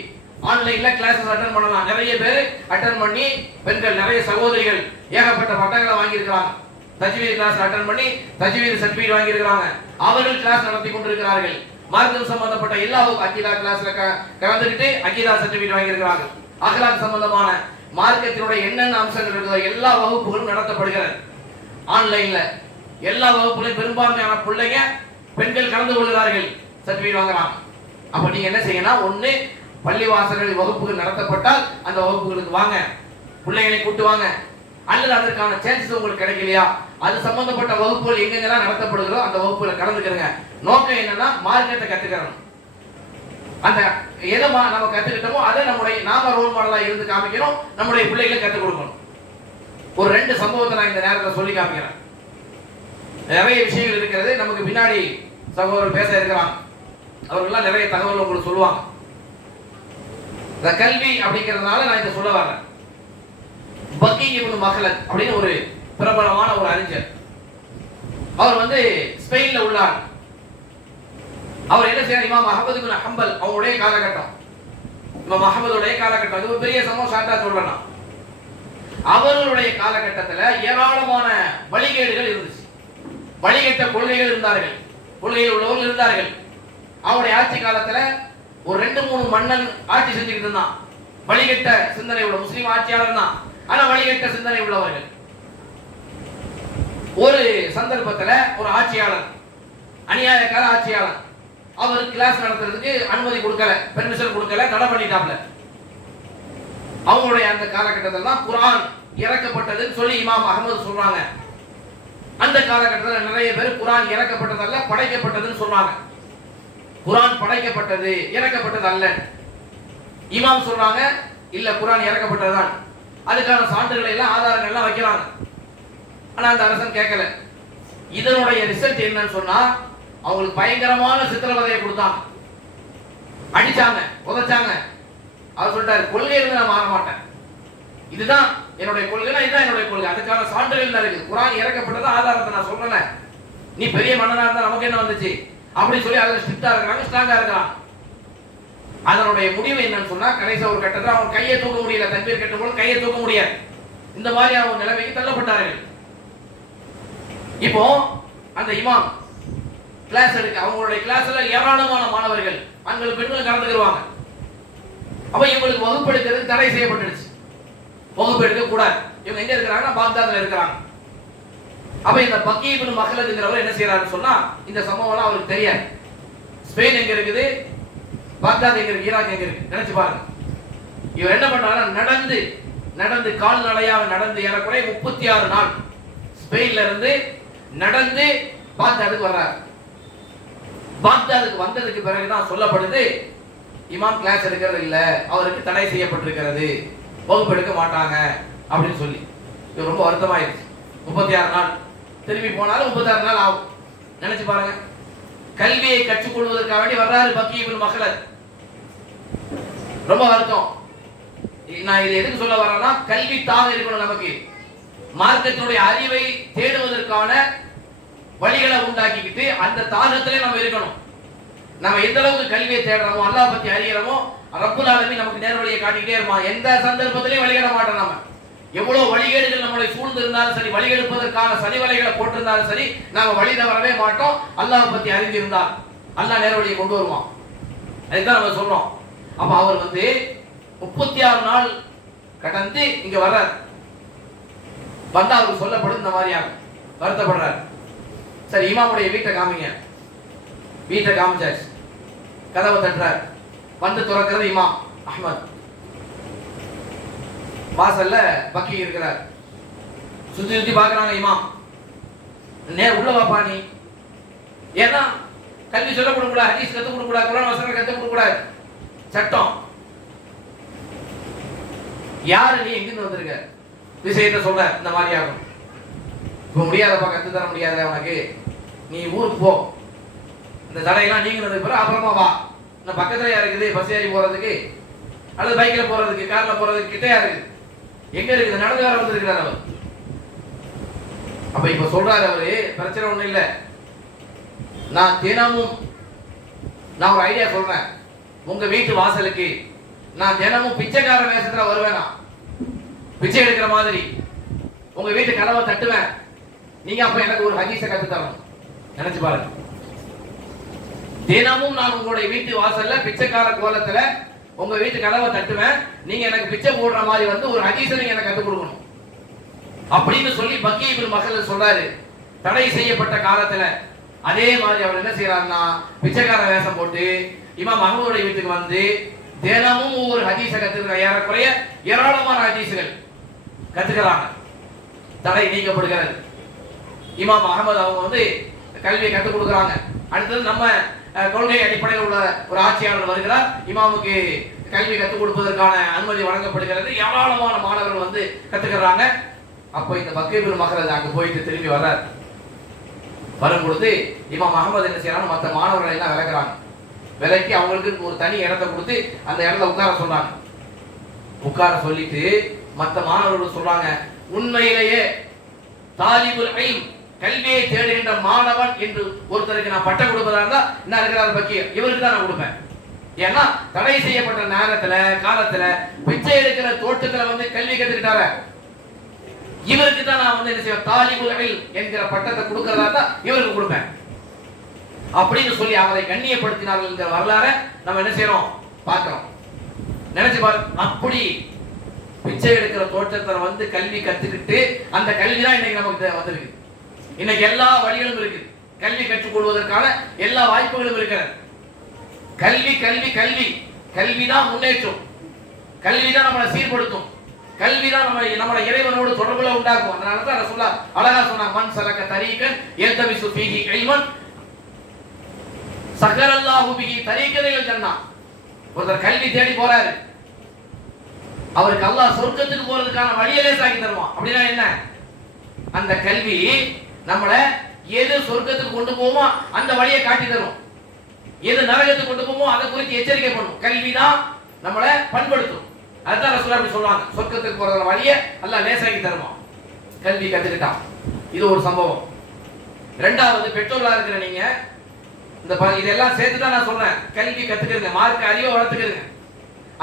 ஆன்லைன்ல கிளாஸஸ் அட்டெண்ட் பண்ணலாம். நிறைய பேர் அட்டெண்ட் பண்ணி பெண்கள், நிறைய சகோதரிகள் ஏகப்பட்ட பட்டங்களை வாங்கியிருக்கிறாங்க. தஜ்வீத் கிளாஸ் அட்டெண்ட் பண்ணி தஜ்வீத் சர்டிபிகேட் வாங்கியிருக்கிறாங்க. அவர்கள் கிளாஸ் நடத்தி கொண்டிருக்கிறார்கள். மார்க்கம் சம்பந்தப்பட்ட எல்லா அகீதா கிளாஸ்ல கலந்துக்கிட்டு அகீதா சர்டிபிகேட் வாங்கியிருக்கிறாங்க. அகலாக் சம்பந்தமான மார்க்கத்தினுடைய என்னென்ன அம்சங்கள் இருக்கிறதோ எல்லா வகுப்புகளும் நடத்தப்படுகிறது ஆன்லைன்ல. எல்லா வகுப்புகளையும் பெரும்பான்மையான பிள்ளைங்க பெண்கள் கலந்து கொள்கிறார்கள், சர்டிபிகேட் வாங்குறாங்க. அப்ப நீங்க என்ன செய்யணும்? ஒண்ணு, பள்ளிவாசல்களில் வகுப்புகள் நடத்தப்பட்டால் அந்த வகுப்புகளுக்கு வாங்க, பிள்ளைகளை கூட்டு வாங்க. அல்லது அதற்கான சான்சஸ் உங்களுக்கு கிடைக்கலையா, அது சம்பந்தப்பட்ட வகுப்புகள் எங்கெங்கெல்லாம் நடத்தப்படுகிறோ அந்த வகுப்புகளை கலந்துக்கிறங்க. நோக்கம் என்னன்னா மார்க்கத்தை கத்துக்கிறோம். அந்த எதை நம்ம கத்துக்கிட்டோமோ அதை நாம ரோல் மாடலா இருந்து காமிக்கணும், நம்முடைய பிள்ளைகளை கற்றுக் கொடுக்கணும். ஒரு 2 சம்பவத்தை நான் இந்த நேரத்தில் சொல்லி காமிக்கிறேன். நிறைய விஷயங்கள் இருக்கிறது, நமக்கு பின்னாடி சகோதரர் பேச இருக்கிறாங்க, அவர்கள்லாம் நிறைய தகவல் உங்களுக்கு சொல்லுவாங்க. இந்த கல்வி அப்படிங்கிறதுனால நான் இதை சொல்ல வரேன். பக்கி இப்னு மஹ்லத் அப்படின்னு ஒரு பிரபலமான ஒரு அறிஞர், அவர் வந்து ஸ்பெயின்ல உள்ளார். அவர் என்ன செய்யறார், இமாம் அஹ்மது பின் ஹம்பல் அவருடைய காலகட்டம், இமாம் அஹ்மதுடைய காலகட்டம், இது ஒரு பெரிய சம்பவம், ஷார்ட்டா சொல்றேன். அவர்களுடைய காலகட்டத்தில் ஏராளமான வழிகேடுகள் இருந்துச்சு, வழிகட்ட கொள்கைகள் இருந்தார்கள், கொள்கையில் உள்ளவர்கள் இருந்தார்கள். அவருடைய ஆட்சி காலத்துல ஒரு 2-3 மன்னன் ஆட்சி செஞ்சுக்கிட்டு இருந்தான், வழிகட்ட சிந்தனை உள்ள முஸ்லீம் ஆட்சியாளர் தான், ஆனா வழிகட்ட சிந்தனை உள்ளவர்கள். ஒரு சந்தர்ப்பத்துல ஒரு ஆட்சியாளர், அநியாயக்கார ஆட்சியாளர், அவர் கிளாஸ் நடத்துறதுக்கு அனுமதி கொடுக்கல, பெர்மிஷன் கொடுக்கல, தடை பண்ணிட்டாப்ல. அவங்களுடைய அந்த காலகட்டத்தில் தான் குர்ஆன் இறக்கப்பட்டதுன்னு சொல்லி இமாம் அஹ்மது சொல்றாங்க. அந்த காலகட்டத்தில் நிறைய பேர் குர்ஆன் இறக்கப்பட்டதல்ல படைக்கப்பட்டதுன்னு சொல்றாங்க. குர்ஆன் படைக்கப்பட்டது இறக்கப்பட்டது அல்ல. இமாம் சொல்றாங்க இல்ல குர்ஆன் இறக்கப்பட்டதுதான். அதுக்கான சான்றுகளை எல்லாம் ஆதாரங்கள் எல்லாம் வைக்கிறாங்க. ஆனா அந்த அரசன் கேட்கல. இதனுடைய ரிசல்ட் என்னன்னு சொன்னா அவங்களுக்கு பயங்கரமான சித்திரவதையை கொடுத்தாங்க, அடிச்சாங்க, உதைச்சாங்க. அவர் சொல்லிட்டாரு, கொள்கையிலிருந்து நான் மாற மாட்டேன், இதுதான் என்னுடைய கொள்கை, இதுதான் என்னுடைய கொள்கை, அதுக்கான சான்றுகள் இருக்கு, குர்ஆன் இறக்கப்பட்டது ஆதாரத்தை நான் சொல்றேன், நீ பெரிய மன்னனா இருந்தா நமக்கு என்ன வந்துச்சு அப்படி சொல்லி அதில் ஸ்ட்ரிக்டா இருக்கிறாங்க, ஸ்ட்ராங்கா இருக்கிறாங்க. அதனுடைய முடிவு என்னன்னு சொன்னா கடைசி ஒரு கட்டத்தில் அவங்க கையை தூக்க முடியல, தன்பீர் கட்டும் போது கையை தூக்க முடியாது, இந்த மாதிரி அவங்க நிலைமைக்கு தள்ளப்பட்டார்கள். இப்போ அந்த இமாம் கிளாஸ் எடுக்க, அவங்களுடைய கிளாஸ்ல ஏராளமான மாணவர்கள் ஆண்கள் பெண்கள் கலந்துக்குவாங்க. அப்ப இவங்களுக்கு வகுப்பு எடுக்கிறது தடை செய்யப்பட்டுடுச்சு, வகுப்பு எடுக்க கூடாது. இவங்க எங்க இருக்கிறாங்கன்னா பாக்தாத்ல இருக்கிறாங்க. அப்ப இந்த பக்கி இப்னு மஹ்லத்ங்கிறவர் என்ன செய்யறாருன்னு சொன்னா, இந்த சம்பவம் அவருக்கு தெரியாது. ஸ்பெயின் எங்க இருக்குது, பாக்தாத் எங்க இருக்கு, ஈராக் எங்க இருக்கு, நினைச்சு பாருங்க. இவர் என்ன பண்றாரு, நடந்து நடந்து கால்நடையாக நடந்து ஏறக்குறைய 36 நாள் ஸ்பெயின்ல இருந்து நடந்து பாக்தாதுக்கு வர்றார். பாக்தாதுக்கு வந்ததுக்கு பிறகுதான் சொல்லப்படுது இமாம் கிளாஸ் எடுக்கிறது இல்ல, அவருக்கு தடை செய்யப்பட்டிருக்கிறது, வகுப்பு எடுக்க மாட்டாங்க அப்படின்னு சொல்லி. இது ரொம்ப வருத்தமாயிருச்சு. 36 நாள் திரும்பி போனாலும் 36 நாள் ஆகும். நினைச்சு பாருங்க, கல்வியை கற்றுக்கொள்வதற்காக வேண்டி வர்றாரு பக்கி இப்னு மஹ்லத். ரொம்ப வருத்தம். நான் இது எதுக்கு சொல்ல வரேன்னா, கல்வி தாக இருக்கணும், நமக்கு மார்க்கத்தினுடைய அறிவை தேடுவதற்கான வழிகளை உண்டாக்கிக்கிட்டு அந்த தாகத்திலே நம்ம இருக்கணும். நம்ம எந்த அளவுக்கு கல்வியை தேடுறோமோ, அல்லாஹ் பத்தி அறிகிறோமோ, ரப்புல் ஆலமீன் நமக்கு நேர் வழியை காட்டிக்கிட்டே இருப்பான். எந்த சந்தர்ப்பத்திலையும் வழிகட மாட்டோம். நம்ம எவ்வளவு வழிகேடுகள் நம்மளை சூழ்ந்து இருந்தாலும் சரி, வழிகெடுப்பதற்கான சதி வலைகளை போட்டிருந்தாலும் சரி, நாம வழி தவறவே மாட்டோம். அல்லாஹ் பத்தி அறிந்திருந்தால் அல்லாஹ் நேர் வழியை கொண்டு வருவான். அதுதான் நம்ம சொல்றோம். அப்ப அவர் வந்து 36 நாள் கடந்து இங்க வர்றார். வந்தா அவருக்கு சொல்லப்படும் இந்த மாதிரியா வருத்தப்படுறார். சரி, இமாமுடைய வீட்டை காமிங்க. வீட்டை காமிச்சாச்சு. கதவை தட்டுறார். வந்து துறக்கிறது இமாம் அஹ்மத். வாசல்ல பக்கி இருக்கிறார். சுத்தி சுத்தி பாக்குறாங்க இமாம். உள்ள வாப்பா நீ. ஏன்னா கல்வி சொல்ல கொடுக்கூடாது, ஹதீஸ் கத்து கொடுக்கூடாது, குர்ஆன் வசனம் கத்து கொடுக்கூடாது, சட்டம். யாரு நீ, எங்கிருந்து வந்திருக்க, விஷயத்தை சொல்ற. இந்த மாதிரி ஆகும். இப்ப முடியாதப்பா, கத்து தர முடியாத உனக்கு, நீ ஊருக்கு போ, இந்த தடையெல்லாம் நீங்கினதுக்கு பிறகு அப்புறமா வா. இந்த பக்கத்துல இருக்குது பஸ் ஏறி போறதுக்கு அல்லது பைக்ல போறதுக்கு கார்ல போறதுக்கு கிட்டையா இருக்குது, எங்க இருக்குது, நடந்து வர வந்திருக்கிறார் அவர். அப்ப இப்ப சொல்றாரு அவரு, பிரச்சனை ஒண்ணு இல்ல, நான் தினமும் நான் ஒரு ஐடியா சொல்றேன், உங்க வீட்டு வாசலுக்கு நான் தினமும் பிச்சைக்கார வேஷத்துல வருவேனா, பிச்சை எடுக்கிற மாதிரி உங்க வீட்டு கதவை தட்டுவேன், நீங்க அப்ப எனக்கு ஒரு ஹதீஸை கத்து தரணும். நினைச்சு பாருங்க, தினமும் நான் உங்களுடைய வீட்டு வாசல்ல பிச்சைக்கார கோலத்துல உங்க வீட்டு கதவை தட்டுவேன், நீங்க எனக்கு பிச்சை போடுற மாதிரி வந்து ஒரு ஹதீஸை நீங்க எனக்கு கத்து கொடுக்கணும் அப்படின்னு சொல்லி பக்கி இப்னு மஹ்லத் சொல்றாரு. தடை செய்யப்பட்ட காலத்துல அதே மாதிரி அவர் என்ன செய்யறாருன்னா, பிச்சைக்கார வேஷம் போட்டு இமாம் அஹ்மதுடைய வீட்டுக்கு வந்து தினமும் ஒவ்வொரு ஹதீஸை கத்துக்கிறாங்க. ஏறக்குறைய ஏராளமான ஹதீஸுகள் கத்துக்கிறாங்க. தடை நீக்கப்படுகிறது. இமாம் அஹ்மது அவங்க வந்து கல்வியை கற்றுக் கொடுக்குறாங்க. அடுத்தது நம்ம கொள்கை அடிப்படையில் உள்ள ஒரு ஆட்சியாளர் வருகிறார், இமாமுக்கு கல்வி கற்றுக் கொடுப்பதற்கான அனுமதி வழங்கப்படுகிறது. ஏராளமான மாணவர்கள் வந்து கத்துக்கிறாங்க. அப்போ இந்த பக்கீர் மஹ்ரஜ் அங்க போயிட்டு திரும்பி வர்றார். வரும் பொழுது இமாம் அகமது என்ன செய்யறாங்க, மற்ற மாணவர்களை எல்லாம் விளக்குறாங்க. விலைக்கு அவங்களுக்கு ஒரு தனி இடத்தை கொடுத்து அந்த இடத்துல உட்கார சொல்றாங்க. உட்கார சொல்லிட்டு மற்ற மாணவர்கள் சொல்றாங்க, உண்மையிலேயே தாலிபுல் இல்ம், கல்வியை தேடுகின்ற மாணவன் என்று ஒருத்தருக்கு நான் பட்டம் கொடுப்பதா இருந்தா என்ன இருக்கிறார் பக்கீர், இவருக்கு தான் நான் கொடுப்பேன். ஏன்னா தடை செய்யப்பட்ட நேரத்துல காலத்துல பிச்சை எடுக்கிற தோட்டத்துல வந்து கல்வி கத்துக்கிட்டார, இவருக்கு தான் நான் வந்து என்ன செய்வேன், தாலிபுல் இல்ம் என்கிற பட்டத்தை கொடுக்கறதா தான் இவருக்கு கொடுப்பேன் அப்படின்னு சொல்லி அவரை கண்ணியப்படுத்தினார்கள் என்ற வரலாறை நம்ம என்ன செய்யறோம், பார்க்கிறோம். நினைச்சு பாரு, அப்படி பிச்சை எடுக்கிற தோட்டத்துல வந்து கல்வி கத்துக்கிட்டு அந்த கல்வி தான் இன்னைக்கு நமக்கு வந்திருக்கு. இன்னைக்கு எல்லா வழிகளும் இருக்கு, கல்வி கற்றுக்கொள்வதற்கான எல்லா வாய்ப்புகளும் இருக்கிறது. கல்வி கல்வி கல்வி கல்விதான் முன்னேற்றம், கல்விதான் நம்மளை சீர்படுத்தும், கல்விதான் நம்ம இறைவனோடு தொடர்புல உண்டாக்கும். அதனால தான் ரசூலுல்லாஹ் அழகா சொன்னாங்க, மன் சலக தரீகன் யல்தமிசு ஃபீஹி இல்மன் சகரல்லாஹு பிஹி தரீகன் இலல் ஜன்னah. ஒருத்தர் கல்வி தேடி போறாரு, அவருக்கு அல்லாஹ் சொர்க்கத்துக்கு போறதுக்கான வழியை லேசாக்கி தருவான். அப்படின்னா என்ன, அந்த கல்வி நம்மளை எது சொர்க்கத்துக்கு கொண்டு போவோமோ அந்த வழியை காட்டி தரும், எது நரகத்துக்கு கொண்டு போவோமோ அதை குறித்து எச்சரிக்கை பண்ணும். கல்விதான் நம்மளை பண்படுத்தும். அதுதான் ரசூலுல்லாஹ் அப்படி சொல்றாங்க, சொர்க்கத்துக்கு போற வழியை அல்லாஹ் லேசாக்கி தருவான் கல்வி கத்துக்கிட்டான். இது ஒரு சம்பவம். இரண்டாவது, பெற்றோர்களா இருக்கிற நீங்க இந்த இதெல்லாம் சேர்த்து தான் நான் சொல்றேன், கல்வி கத்துக்கிறீங்க, மார்க்க அறிவை வளர்த்துக்கிறீங்க.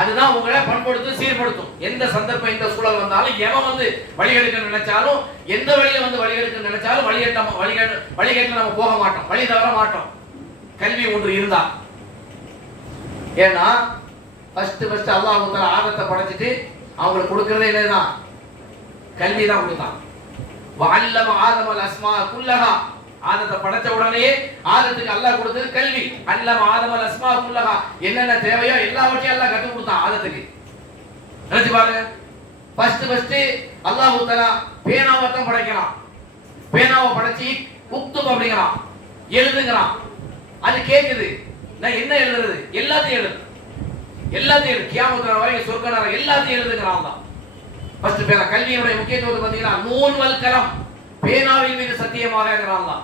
அதுதான் உங்களை பண்படுத்தும், சீர்படுத்தும். எந்த சந்தர்ப்பம் எந்த சூழல் வந்தாலும், எவன் வந்து வழிகெடுக்க நினைச்சாலும், எந்த வழியில வந்து வழிகெடுக்க நினைச்சாலும் வழிகேட்டில் நம்ம போக மாட்டோம், வழி தவற மாட்டோம். கல்வி ஒன்று இருந்தா. ஏன்னா ஃபர்ஸ்ட் அல்லாஹ் தஆலா ஆதத்தை படைச்சிட்டு அவங்களுக்கு கொடுக்கறதே இல்லைதான், கல்வி தான் கொடுத்தான். வஅல்லம ஆதமல் அஸ்மா குல்லஹா, ஆதத்தை படைச்ச உடனே ஆதத்துக்கு அல்லாஹ் கொடுத்தது கல்வி. அல்லம ஆதமல் அஸ்மா குல்லஹா, என்னென்ன தேவையோ எல்லாவற்றையும் அல்லாஹ் கற்றுக் கொடுத்தான் ஆதத்துக்கு. நினைச்சு பாருங்க, ஃபர்ஸ்ட் அல்லாஹ் தஆலா பேனாவை தான் படைக்கிறான். பேனாவை படைச்சி உக்துப் அப்படிங்கிறான், எழுதுங்கிறான். அது கேக்குது, நான் என்ன எழுதுறது, எல்லாத்தையும் எழுது, எல்லாத்தையும் எழுது, கியாமத் நாள் வரைக்கும் சொர்க்க நாள் எல்லாத்தையும் எழுதுங்கிறான் தான். ஃபர்ஸ்ட் பேனா. கல்வியினுடைய முக்கியத்துவத்தை பார்த்தீங்கன்னா, நூன் வல் கலம், பேனாவின் மீது சத்தியமாகங்கிறான் தான்.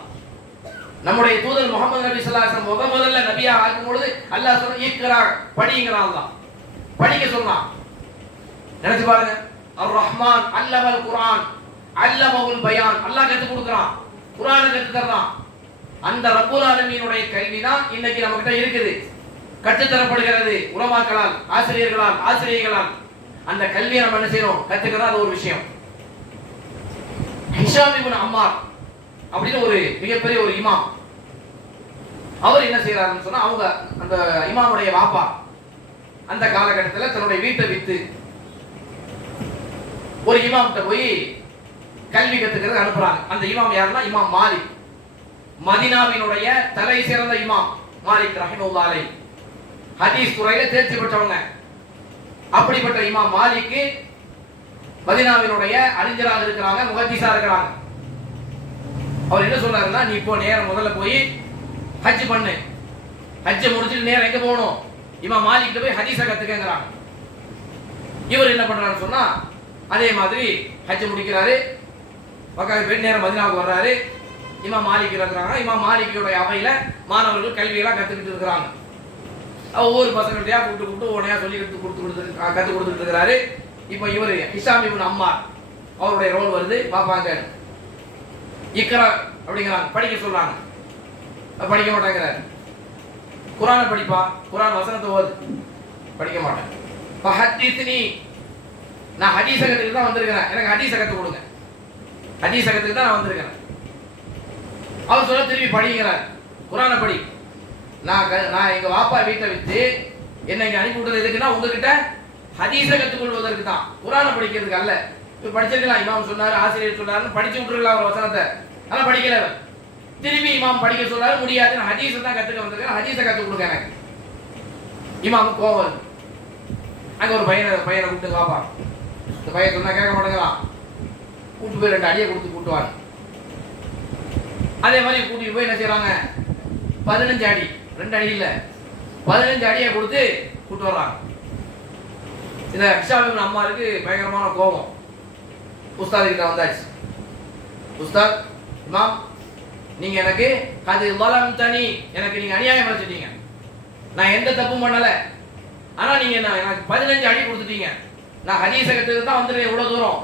நம்முடைய தூதர் முகமது நபி ஸல்லல்லாஹு அலைஹி வஸல்லம் முதல்ல நபியா ஆகும் பொழுது அல்லாஹ் சொல்றான், இக்ரா, படிங்கிறான் தான், படிக்க சொல்றான். நினைச்சு பாருங்க, அர் ரஹ்மான் அல்லமல் குர்ஆன் அல்லமஹுல் பயான், அல்லாஹ் கத்து கொடுக்குறான், குர்ஆனை கத்து தர்றான். அந்த ரப்புல் ஆலமீனுடைய கல்வி தான் இன்னைக்கு நம்ம கிட்ட இருக்குது, கற்றுத்தரப்படுகிறது உலமாக்களால், ஆசிரியர்களால். அந்த கல்வியை நம்ம என்ன செய்யணும், கத்துக்கிறோம். அது ஒரு விஷயம். ஹிஷாம் இப்னு அம்மார் அப்படின்னு ஒரு மிகப்பெரிய ஒரு இமாம், அவர் என்ன செய்யறாருன்னு சொன்னா, அவங்க அந்த இமாமுடைய வாப்பா அந்த காலகட்டத்தில் தன்னுடைய வீட்டை வித்து ஒரு இமாம்கிட்ட போய் கல்வி கத்துக்கிறது அனுப்புறாங்க. அந்த இமாம் யாருன்னா இமாம் மாலிக், மதீனாவினுடைய தலை சிறந்த இமாம் மாலிக் ரஹிமஹுல்லாஹ் அலைஹி, ஹதீஸ் துறையில தேர்ச்சி பெற்றவங்க. அப்படிப்பட்ட இமாம் மாலிக்கு மதீனாவினுடைய அறிஞராக இருக்கிறாங்க, முஹத்திஸா இருக்கிறாங்க. அவர் என்ன சொல்றாருன்னா, நீ இப்போ நேரம் முதல்ல போய் ஹஜ் பண்ணு, ஹஜ்ஜை முடிச்சுட்டு நேரம் எங்க போகணும், இமாம் மாலிக்கிட்ட போய் ஹதீஸை கத்துக்கங்கிறாங்க. இவர் என்ன பண்றாருன்னு சொன்னா, அதே மாதிரி ஹஜ் முடிக்கிறாரு, பக்கம் போய் நேரம் மதீனாவுக்கு வர்றாரு. இமாம் மாலிக் இருக்கிறாங்க. இமாம் மாலிக்குடைய அவையில மாணவர்கள் கல்வியெல்லாம் கத்துக்கிட்டு இருக்கிறாங்க. ஒவ்வொரு பசங்கள்டையா கூப்பிட்டு உடனே சொல்லி கற்றுக் கொடுத்துட்டு இருக்கிறாரு. இப்போ இவர் ஹிஷாம் இப்னு அம்மார் அவருடைய ரோல் வருது. பாப்பாங்க, இக்ரா அப்படிங்கிறாங்க, படிக்க சொல்றாங்க. படிக்க மாட்டேங்கிறாரு. குர்ஆனை படிப்பா, குர்ஆன் வசனத்தை ஓது, படிக்க மாட்டேன். ஃபஹதீஸ்னி, நான் ஹதீஸை கத்துக்கு தான் வந்திருக்கிறேன், எனக்கு ஹதீஸை கற்றுக் கொடுங்க, ஹதீஸை கத்துக்கு தான் நான் வந்திருக்கிறேன். அவர் சொல்ல திரும்பி படிங்கிறார், குர்ஆனை படி. நான் எங்க வாப்பா வீட்டை விட்டு என்ன இங்க அனுப்பி விட்டது எதுக்குன்னா, உங்ககிட்ட ஹதீஸை கற்றுக்கொள்வதற்கு தான், குர்ஆனை படிக்கிறதுக்கு அல்ல. இப்போ படிச்சிருக்கலாம், இமாம் சொன்னாரு, ஆசிரியர் சொன்னாருன்னு படிச்சு விட்டுருக்கலாம் அவர் வசனத்தை, ஆனால் படிக்கல. திரும்பி இமாம் படிக்க சொன்னாரு, முடியாது, நான் ஹதீஸை தான் கற்றுக்க வந்திருக்கேன், ஹதீஸை கற்றுக் கொடுக்க எனக்கு. இமாம் கோவம் வருது. அங்கே ஒரு பையனை கூப்பிட்டு, வாப்பா, இந்த பையன் சொன்னா கேட்க மாட்டேங்கிறான், கூப்பிட்டு போய் 2 அடியை கொடுத்து கூட்டுவாங்க. அதே மாதிரி கூட்டிட்டு போய் என்ன செய்யறாங்க, 15 அடி, 2 அடி இல்ல 15 அடியை கொடுத்து கூட்டு வர்றாங்க. இந்த ஹிஷாம் இப்னு அம்மாருக்கு பயங்கரமான கோபம். உஸ்தாத் கிட்ட வந்தாச்சு. உஸ்தாத், இமாம், நீங்க எனக்கு அது வலம் தனி, எனக்கு நீங்க அநியாயம் வச்சுட்டீங்க. நான் எந்த தப்பும் பண்ணல. ஆனா நீங்க எனக்கு 15 அடி கொடுத்துட்டீங்க. நான் ஹதீஸ கத்துக்கு தான் வந்துருக்கேன் இவ்வளவு தூரம்.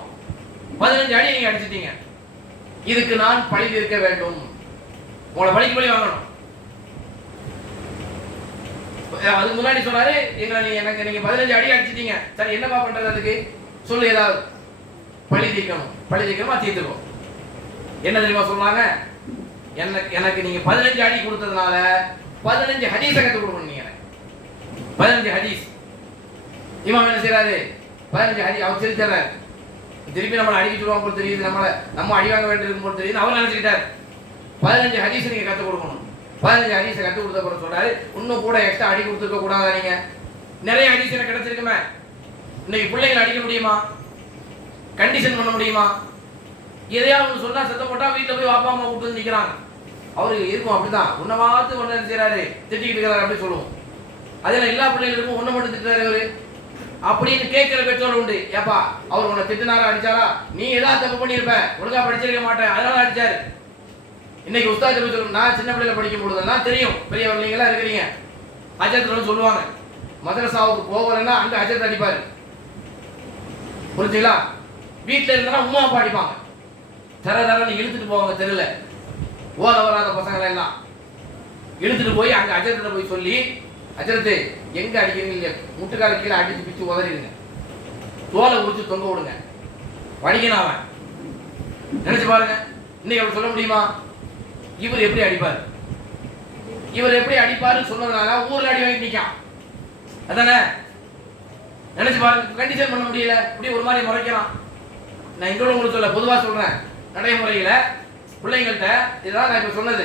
15 அடி நீங்க அடிச்சிட்டீங்க. இதுக்கு நான் பழி தீர்க்க வேண்டும். உங்களை பழிக்கு பழி வாங்கணும். அதுக்கு முன்னாடி சொன்னாரு, நீங்க 15 அடி அடிச்சிட்டீங்க. சரி, என்னப்பா பண்றது? அதுக்கு சொல்லு, ஏதாவது பழி தீர்க்கணும். பழி தீர்க்கணுமா? தீர்த்துக்கோ. என்ன தெரியுமா சொன்னாங்க? எனக்கு நீங்க 15 அடி கொடுத்ததுனால 15 ஹதீஸ கத்து கொடுக்கணும். நீங்க 15 ஹதீஸ். இமாம் என்ன செய்யறாரு? 15 ஹதீஸ். அவர் சிரிச்சாரு. திருப்பி நம்மளை அடிக்க சொல்லுவாங்க போல தெரியுது, நம்ம அடி வாங்க வேண்டியிருக்கும் போல தெரியுது. அவர் நினைச்சுக்கிட்டார் 15 ஹதீஸ் நீங்க கத்து கொடுக்கணும். 15 ஹதீஸை கத்து கொடுத்த பிறகு சொல்றாரு, இன்னும் கூட எக்ஸ்ட்ரா அடி கொடுத்துருக்க கூடாதா? நீங்க நிறைய ஹதீஸ் எனக்கு கிடைச்சிருக்குமே. இன்னைக்கு பிள்ளைங்களை அடிக்க முடியுமா? கண்டிஷன் பண்ண முடியுமா? எதையாவது சொன்னா சத்தம் போட்டா வீட்டில் போய் வாப்பா அம்மா கூப்பிட்டு நிற்கிறாங்க. அவரு இருக்கும் அப்படிதான். உன்னை பார்த்து ஒன்னு செய்யறாரு, திட்டிக்கிட்டு இருக்கிறாரு அப்படி சொல்லுவோம். அதெல்லாம் எல்லா பிள்ளைகளுக்கும் ஒன்றை மட்டும் திட்டுறாரு அவரு அப்படின்னு கேட்கிற பெற்றோர் உண்டு. ஏப்பா அவர் உன்னை திட்டினாரா, அடிச்சாரா? நீ ஏதாவது தப்பு பண்ணியிருப்ப, ஒழுங்கா படிச்சிருக்க மாட்டேன், அதனால அடிச்சாரு. இன்னைக்கு உஸ்தாத் போய் சொல்லணும். நான் சின்ன பிள்ளைல படிக்கும் பொழுதுலாம் தெரியும், பெரியவர் நீங்களா இருக்கிறீங்க, அஜரத்துல சொல்லுவாங்க, மதரசாவுக்கு போகலன்னா அங்க அஜரத் அடிப்பாரு. புரிஞ்சுங்களா? வீட்டில் இருந்தா உமா அப்பா அடிப்பாங்க. தரன்னு இழுத்துட்டு போவாங்க. தெருல ஓத வராத பசங்களை எல்லாம் இழுத்துட்டு போய் அங்க அஜரத்துல போய் சொல்லி, அஜரத்து எங்க அடிக்கிறீங்க, முட்டுக்கால கீழே அடிச்சு பிச்சு உதறிடுங்க, தோலை உரிச்சு தொங்க விடுங்க, படிக்கணும். அவன் நினைச்சு பாருங்க. இன்னைக்கு அவர் சொல்ல முடியுமா? இவர் எப்படி அடிப்பார், இவர் எப்படி அடிப்பாருன்னு சொன்னதுனால ஊர்ல அடி வாங்கி நிற்கான். அதானே? நினைச்சு பாருங்க. கண்டிஷன் பண்ண முடியல, இப்படி ஒரு மாதிரி முறைக்கிறான். நான் இங்க உங்களுக்கு சொல்ல, பொதுவாக சொல்றேன். நடைமுறையில பிள்ளைங்கள்ட்ட இதான் நான் இப்ப சொன்னது.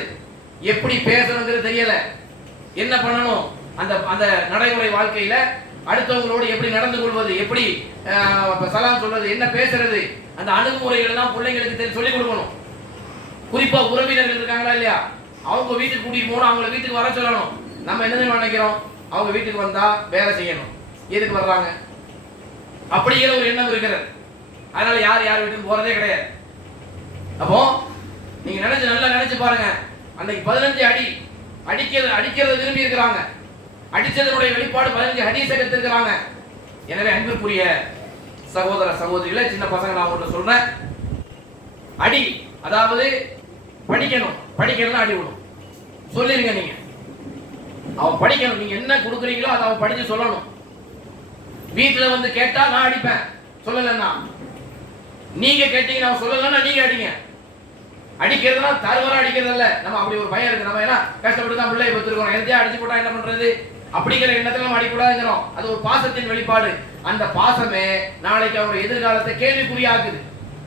எப்படி பேசணுங்கிறது தெரியல, என்ன பண்ணணும், அந்த அந்த நடைமுறை வாழ்க்கையில அடுத்தவங்களோடு எப்படி நடந்து கொள்வது, எப்படி சலாம் சொல்றது, என்ன பேசுறது, அந்த அணுகுமுறைகள் எல்லாம் பிள்ளைங்களுக்கு சொல்லிக் கொடுக்கணும். குறிப்பா உறவினர்கள் இருக்காங்களா இல்லையா, அவங்க வீட்டுக்கு கூட்டிட்டு போகணும், அவங்கள வீட்டுக்கு வர சொல்லணும். நம்ம என்ன நினைக்கிறோம், அவங்க வீட்டுக்கு வந்தா வேலை செய்யணும், எதுக்கு வர்றாங்க அப்படிங்கிற ஒரு எண்ணம் இருக்கிறது. அதனால யார் யார் வீட்டுக்கு போறதே கிடையாது. அப்போ நீங்க நல்லா நினைச்சு பாருங்க. அன்னைக்கு 15 அடி அடிக்கிறது விரும்பி இருக்கிறாங்க. அடிச்சதனுடைய வெளிப்பாடு 15 ஹதீஸை கத்திருக்கிறாங்க. எனவே அன்பிற்குரிய சகோதர சகோதரிகளை, சின்ன பசங்க நான் ஒன்று சொல்றேன், அடி அதாவது படிக்கணும். படிக்கணும்னா அடி விடும் சொல்லிருங்க. நீங்க அவன் படிக்கணும். நீங்க என்ன கொடுக்குறீங்களோ அதை அவன் படிச்சு சொல்லணும். வீட்டுல வந்து கேட்டா நான் அடிப்பேன், சொல்லலன்னா நீங்க கேட்டீங்க, நான் சொல்லலன்னா நீங்க அடிங்க. அடிக்கிறதுனா தருவரா அடிக்கிறது இல்ல. நம்ம அப்படி ஒரு பயம் இருக்கு. நம்ம ஏன்னா கஷ்டப்பட்டு தான் பிள்ளையை பெற்றிருக்கோம், எதையா அடிச்சு போட்டா என்ன பண்றது அப்படிங்கிற எண்ணத்துல நம்ம அடிக்கூடாதுங்கிறோம். அது ஒரு பாசத்தின் வெளிப்பாடு. அந்த பாசமே நாளைக்கு அவருடைய எதிர்காலத்தை கேள்விக்குறியாக்குது,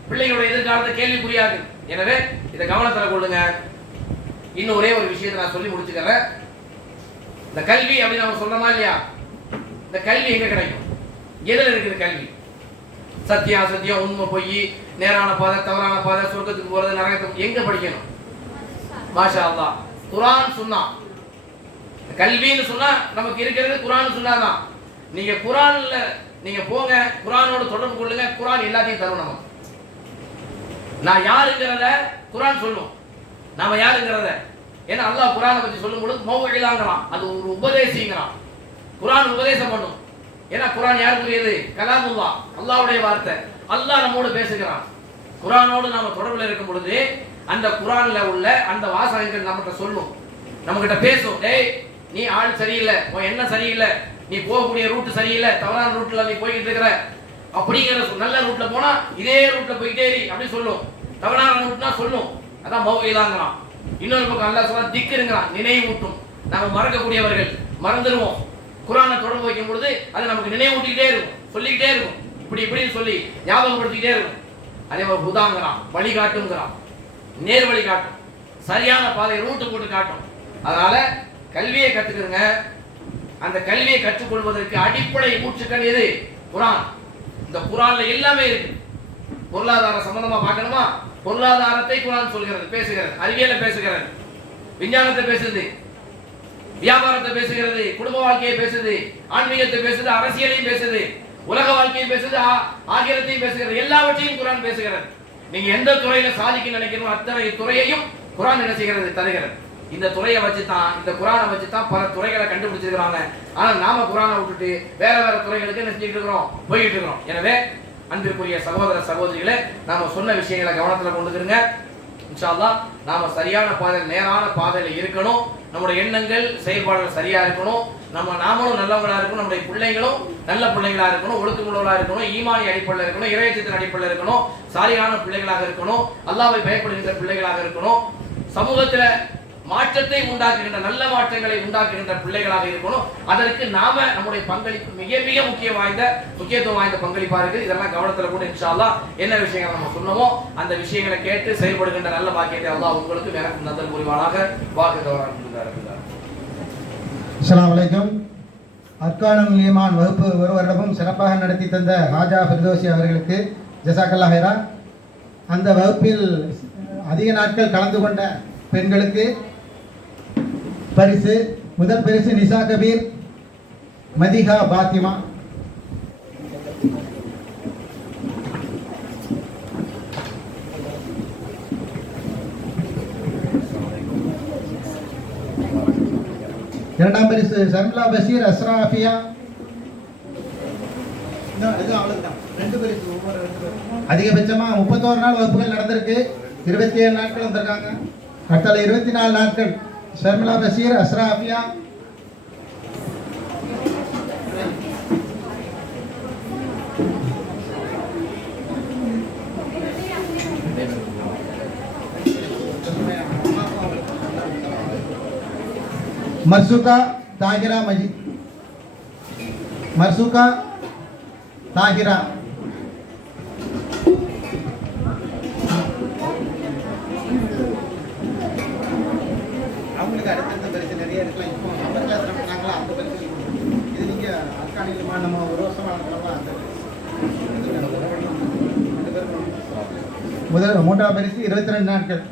பிள்ளைகளுடைய எதிர்காலத்தை கேள்விக்குறியாக்குது. எனவே இதை கவனத்தில் கொள்ளுங்க. இன்னும் ஒரே ஒரு விஷயத்தை நான் சொல்லி முடிச்சுக்கிறேன். இந்த கல்வி அப்படின்னு நம்ம சொல்றோமா இல்லையா, இந்த கல்வி எங்க கிடைக்கும், எதில் இருக்குது கல்வி? சத்தியம் அசத்தியம், உண்மை பொய், நேரான பாதை தவறான பாதை, சொர்க்கத்துக்கு போறது நரகத்துக்கு எங்க படிக்கணும்? மாஷா அல்லாஹ், குர்ஆன் சுன்னா. கல்வின்னு சொன்னா நமக்கு இருக்கிறது குர்ஆன் சுன்னா தான். நீங்க குர்ஆன்ல நீங்க போங்க, குர்ஆனோட தொடர்பு கொள்ளுங்க, குர்ஆன் எல்லாத்தையும் தரும். நம்ம நான் யாருங்கிறத குர்ஆன் சொல்லும், நாம யாருங்கிறத. ஏன்னா அல்லாஹ் குர்ஆனை பத்தி சொல்லும் பொழுது மௌஇலாங்கறான், அது ஒரு உபதேசிங்கறான். குர்ஆன் உபதேசம் பண்ணும். ஏன்னா குர்ஆன் யாருக்குரியது? கலாமுல்லாஹ், அல்லாஹ்வுடைய வார்த்தை. அல்லாஹ் நம்மோடு பேசுகிறான். குர்ஆனோடு நாம தொடர்புல இருக்கும் பொழுது அந்த குர்ஆன்ல உள்ள அந்த வாசகங்கள் நம்மகிட்ட சொல்லும், நம்மகிட்ட பேசும். டேய், நீ ஆள் சரியில்லை, உன் என்ன சரியில்லை, நீ போகக்கூடிய ரூட் சரியில்லை, தவறான ரூட்ல நீ போய்கிட்டு இருக்கிற அப்படிங்கிற, நல்ல ரூட்ல போனா இதே ரூட்ல போயிட்டே இரு அப்படி சொல்லும். தவறான ரூட்னா சொல்லும். அதான் மௌஇலாங்கறான். இன்னொரு பக்கம் அல்லாஹ் சொல்றான் திக்ருங்கறான், நினைவூட்டும். நாம மறக்கக்கூடியவர்கள், மறந்துடுவோம். குர்ஆனை தொடர்பு வைக்கும் பொழுது அது நமக்கு நினைவூட்டிக்கிட்டே இருக்கும், சொல்லிக்கிட்டே இருக்கும், இப்படி இப்படின்னு சொல்லி ஞாபகப்படுத்திக்கிட்டே இருக்கும். அதே மாதிரி ஹுதாங்கறான், வழிகாட்டுங்கிறான், நேர் வழி காட்டும், சரியான பாதை ரூட்டு போட்டு காட்டும். அதனால கல்வியை கத்துக்கிறங்க. அந்த கல்வியை கற்றுக்கொள்வதற்கு அடிப்படை மூச்சுக்கண் எது? குர்ஆன். இந்த குர்ஆன்ல எல்லாமே இருக்கு. பொருளாதார சம்பந்தமா பார்க்கணுமா, பொருளாதாரத்தை குர்ஆன் சொல்கிறது, பேசுகிறது, அறிவியலை பேசுகிறது, விஞ்ஞானத்தை பேசுது, வியாபாரத்தை பேசுகிறது, குடும்ப வாழ்க்கையை பேசுது, ஆன்மீகத்தை பேசுது, அரசியலையும் பேசுது. உலக வாழ்க்கையை பேசுகிறது, ஆகிரத்தையும் பேசுகிறது, எல்லாவற்றையும் குர்ஆன் பேசுகிறது. நீங்க எந்த துறையில சாதிக்க நினைக்கிறோம் அத்தனை துறையையும் குர்ஆன் என்ன செய்கிறது, தருகிறது. இந்த துறையை வச்சுதான், இந்த குர்ஆனை வச்சுதான் பல துறைகளை கண்டுபிடிச்சிருக்கிறாங்க. ஆனா நாம குர்ஆனை விட்டுட்டு வேற வேற துறைகளுக்கு என்ன செஞ்சுட்டு இருக்கிறோம், போயிட்டு இருக்கிறோம். எனவே அன்பிற்குரிய சகோதர சகோதரிகளே, நாம சொன்ன விஷயங்களை கவனத்துல கொண்டுக்கிறோங்க. இன்ஷா அல்லாஹ் நாம சரியான பாதையில், நேரான பாதையில இருக்கணும். நம்முடைய எண்ணங்கள் செயல்பாடுகள் சரியா இருக்கணும். நாமளும் நல்லவங்களா இருக்கணும், நம்முடைய பிள்ளைகளும் நல்ல பிள்ளைகளா இருக்கணும், ஒழுக்கமுள்ளவர்களா இருக்கணும், ஈமானி அடிப்படையில் இருக்கணும், இறையச்சத்தின் அடிப்படையில் இருக்கணும், சாலியான பிள்ளைகளாக இருக்கணும், அல்லாஹ்வை பயப்படுகின்ற பிள்ளைகளாக இருக்கணும், சமூகத்துல மாற்றத்தை உண்டாக்குகின்ற, நல்ல மாற்றங்களை உண்டாக்குகின்ற பிள்ளைகளாக இருக்கணும். அதற்கு நாம நம்முடைய பங்களிப்பு மிக மிக முக்கியத்துவம் வாய்ந்த பங்களிப்பா இருக்கு. இதெல்லாம் கவனத்துல கூட இன்ஷா அல்லாஹ் என்ன விஷயங்கள் நம்ம சொன்னோமோ அந்த விஷயங்களை கேட்டு செயல்படுகின்ற நல்ல பாக்கியத்தை அல்லாஹ் உங்களுக்கு எனக்கு நந்தல் புரிவானாக. அஸ்ஸலாமு அலைக்கும். அர்கானுல் ஈமான் வகுப்பு ஒரு வருடமும் சிறப்பாக நடத்தி தந்த ஹாஜா ஃபிர்தௌசி அவர்களுக்கு ஜஸாக்கல்லாஹ் ஹைரா. அந்த வகுப்பில் அதிக நாட்கள் கலந்து கொண்ட பெண்களுக்கு பரிசு, முதல் பரிசு நிசா கபீர், மதிஹா பாத்திமா. இரண்டாம் பரிசு ஷர்மிளா பஷீர், அஸ்ராஃபியா. அதிகபட்சமா 31 நாள் வகுப்புகள் நடந்திருக்கு. 27 நாட்கள் வந்திருக்காங்க. அடுத்த 24 நாட்கள் ஷர்மிளா பஷீர், அஸ்ராஃபியா. மர்சுகா தாகிரா மஜித், மர்சுகா தாகிரா. அவங்களுக்கு அடுத்தடுத்த பரிசு நிறைய இருக்கலாம். இப்போ நம்பர் கிளாஸ் நடத்துனாங்களா, அந்த பரிசு இது நீங்க அல்கானிலுமா நம்ம ஒரு வருஷமா நடத்துறோமா அந்த முதல் மூன்றாம் பரிசு 22 நாட்கள்.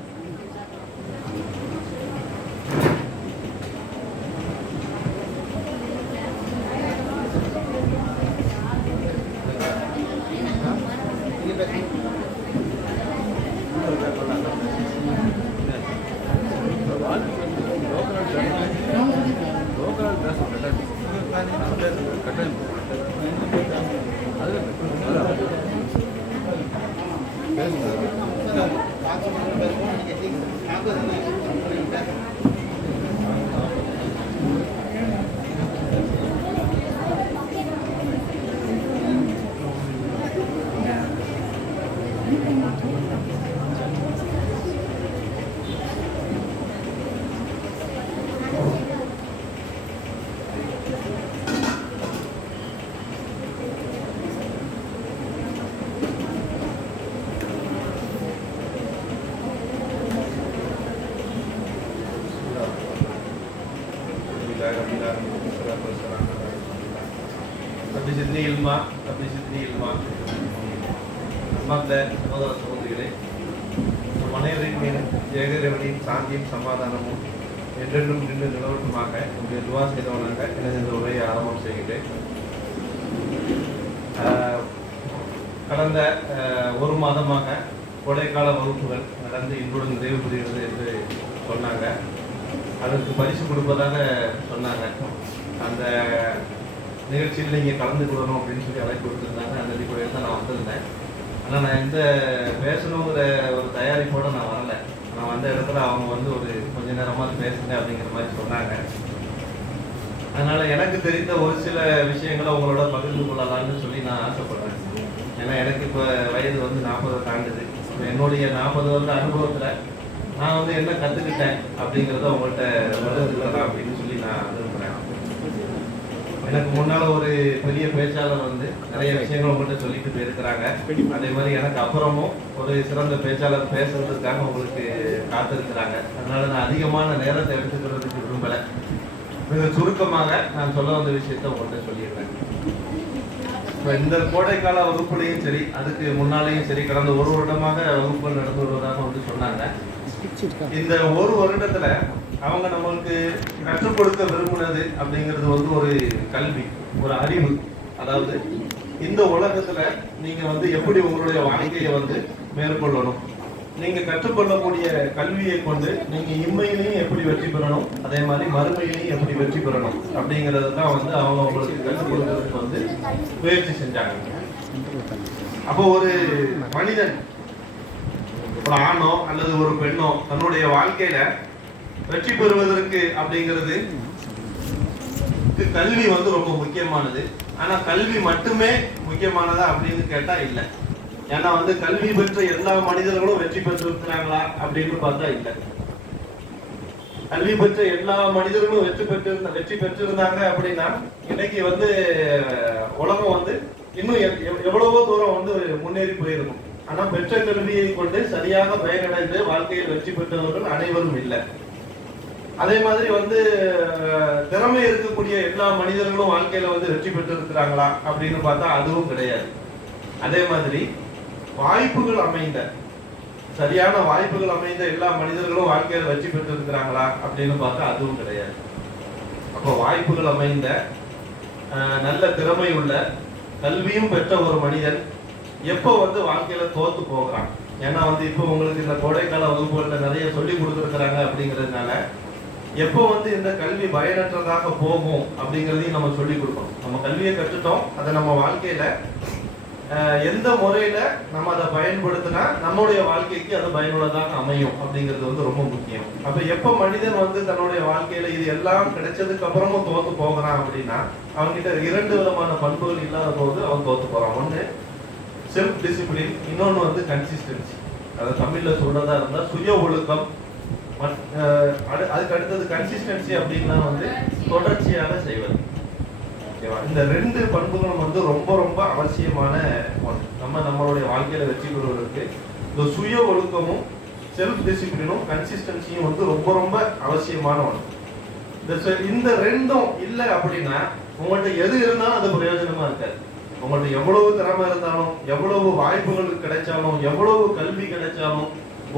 சகோதரிகளே, அனைவரின் ஜெயகரவனின் சாந்தியும் சமாதானமும் என்றென்றும் நின்று நிலவட்டுமாக உங்களுடைய துவா செய்தவனாக எனது இந்த உரையை ஆரம்பம் செய்கிறேன். கடந்த ஒரு மாதமாக கோடைக்கால வகுப்புகள் நடந்து இன்றுடன் நிறைவு பெறுகிறது என்று சொன்னாங்க. அதற்கு பரிசு கொடுப்பதாக சொன்னாங்க. அந்த நிகழ்ச்சியில் நீங்கள் கலந்து கொள்ளணும் அப்படின்னு சொல்லி அழைப்பு கொடுத்துருந்தாங்க. அந்த அடிப்படையில் தான் நான் வந்திருந்தேன். ஆனால் நான் எந்த பேசணுங்கிற ஒரு தயாரிப்போடு நான் வரலை. நான் வந்த இடத்துல அவங்க வந்து ஒரு கொஞ்ச நேரமாக பேசுங்க அப்படிங்கிற மாதிரி சொன்னாங்க. அதனால் எனக்கு தெரிந்த ஒரு சில விஷயங்களை உங்களோட பகிர்ந்து கொள்ளலாம்னு சொல்லி நான் ஆசைப்படுறேன். ஏன்னா எனக்கு இப்போ வயது வந்து 40 தாண்டுது. என்னுடைய 40 வருட அனுபவத்தில் நான் வந்து என்ன கற்றுக்கிட்டேன் அப்படிங்கிறத உங்கள்கிட்ட பகிர்ந்துக்கலாம் அப்படின்னு சொல்லி நான் விரும்புகிறேன். எனக்கு முன்னால் ஒரு பெரிய பேச்சாளர் வந்து நிறைய விஷயங்கள் உங்கள்கிட்ட சொல்லிட்டு போயிருக்கிறாங்க. அதே மாதிரி எனக்கு அப்புறமும் ஒரு சிறந்த பேச்சாளர் பேசுறதுக்காக உங்களுக்கு காத்திருக்கிறாங்க. அதனால நான் அதிகமான நேரத்தை எடுத்துக்கிறதுக்கு விரும்பலை. மிக சுருக்கமாக நான் சொல்ல வந்த விஷயத்த உங்கள்கிட்ட சொல்லிடுறேன். இப்போ இந்த கோடைக்கால வகுப்புலையும் சரி, அதுக்கு முன்னாலேயும் சரி, கடந்த ஒரு வருடமாக வகுப்புகள் நடந்து வருவதாக வந்து சொன்னாங்க. இந்த ஒரு வருடத்துல அவங்க நம்மளுக்கு கற்றுக் கொடுக்க விரும்புனது அப்படிங்கிறது வந்து ஒரு கல்வி, ஒரு அறிவு. அதாவது இந்த உலகத்துல நீங்க வந்து எப்படி உங்களுடைய வாழ்க்கையை வந்து மேற்கொள்ளணும், நீங்க கற்றுக்கொள்ளக்கூடிய கல்வியை கொண்டு நீங்க இம்மையிலையும் எப்படி வெற்றி பெறணும், அதே மாதிரி மறுமையிலையும் எப்படி வெற்றி பெறணும் அப்படிங்கறது தான் வந்து அவங்க உங்களுக்கு கற்றுக் கொடுக்கறதுக்கு வந்து முயற்சி செஞ்சாங்க. அப்போ ஒரு மனிதன், ஒரு ஆணோ அல்லது ஒரு பெண்ணோ தன்னுடைய வாழ்க்கையில வெற்றி பெறுவதற்கு அப்படிங்கிறது கல்வி வந்து ரொம்ப முக்கியமானது. ஆனா கல்வி மட்டுமே முக்கியமானதா அப்படின்னு கேட்டா இல்ல. ஏன்னா வந்து கல்வி பெற்ற எல்லா மனிதர்களும் வெற்றி பெற்றிருக்கிறாங்களா அப்படின்னு பார்த்தா இல்ல. கல்வி பெற்ற எல்லா மனிதர்களும் வெற்றி பெற்றிருந்தாங்க அப்படின்னா இன்னைக்கு வந்து உலகம் வந்து இன்னும் எவ்வளவோ தூரம் வந்து முன்னேறி போயிருக்கும். ஆனா பெற்ற கல்வியை கொண்டு சரியாக பயனடைந்து வாழ்க்கையில் வெற்றி பெற்றவர்கள் அனைவரும் இல்லை. அதே மாதிரி வந்து திறமை இருக்கக்கூடிய எல்லா மனிதர்களும் வாழ்க்கையில வந்து வெற்றி பெற்று இருக்கிறாங்களா அப்படின்னு பார்த்தா அதுவும் கிடையாது. அதே மாதிரி வாய்ப்புகள் அமைந்த, சரியான வாய்ப்புகள் அமைந்த எல்லா மனிதர்களும் வாழ்க்கையில வெற்றி பெற்று இருக்கிறாங்களா அப்படின்னு பார்த்தா அதுவும் கிடையாது. அப்போ வாய்ப்புகள் அமைந்த, நல்ல திறமை உள்ள, கல்வியும் பெற்ற ஒரு மனிதன் எப்போ வந்து வாழ்க்கையில தோத்து போகிறான். ஏன்னா வந்து இப்போ உங்களுக்கு இந்த கோடைக்கால வகுப்புகள்ல நிறைய சொல்லி கொடுத்துருக்கிறாங்க அப்படிங்கிறதுனால எப்போ வந்து இந்த கல்வி பயனற்றதாக போகும் அப்படிங்கிறதையும் நம்ம சொல்லி கொடுக்கணும். நம்ம கல்வியை கற்றுட்டோம், அதை நம்ம வாழ்க்கையில எந்த முறையில நம்ம அதை பயன்படுத்தினா நம்மளுடைய வாழ்க்கைக்கு அது பயனுள்ளதாக அமையும் அப்படிங்கிறது வந்து ரொம்ப முக்கியம். அப்ப எப்ப மனிதன் வந்து தன்னுடைய வாழ்க்கையில இது எல்லாம் கிடைச்சதுக்கு அப்புறமும் தோத்து போகிறான் அப்படின்னா அவன்கிட்ட 2 விதமான பண்புகள் இல்லாத போது அவன் தோத்து போறான். ஒண்ணு செல்ஃப் டிசிப்ளின், இன்னொன்னு வந்து கன்சிஸ்டன்சி. அதை தமிழ்ல சொல்றதா இருந்தா சுய ஒழுக்கம். அதுக்கு அடுத்தது கன்சிஸ்டன்சி அப்படின்னா வந்து தொடர்ச்சியாக செய்வது. இந்த 2 பண்புகளும் வந்து ரொம்ப ரொம்ப அவசியமான ஒன்று. நம்மளுடைய வாழ்க்கையில வெற்றி பெறுவதற்கு இந்த சுய ஒழுக்கமும் செல்ஃப் டிசிப்ளினும் கன்சிஸ்டன்சியும் வந்து ரொம்ப ரொம்ப அவசியமான ஒன்று. இந்த 2ம் இல்லை அப்படின்னா உங்கள்கிட்ட எது இருந்தாலும் அது பிரயோஜனமா இருக்காது. உங்கள்கிட்ட எவ்வளவு திறமை இருந்தாலும், எவ்வளவு வாய்ப்புகள் கிடைச்சாலும், எவ்வளவு கல்வி கிடைச்சாலும்,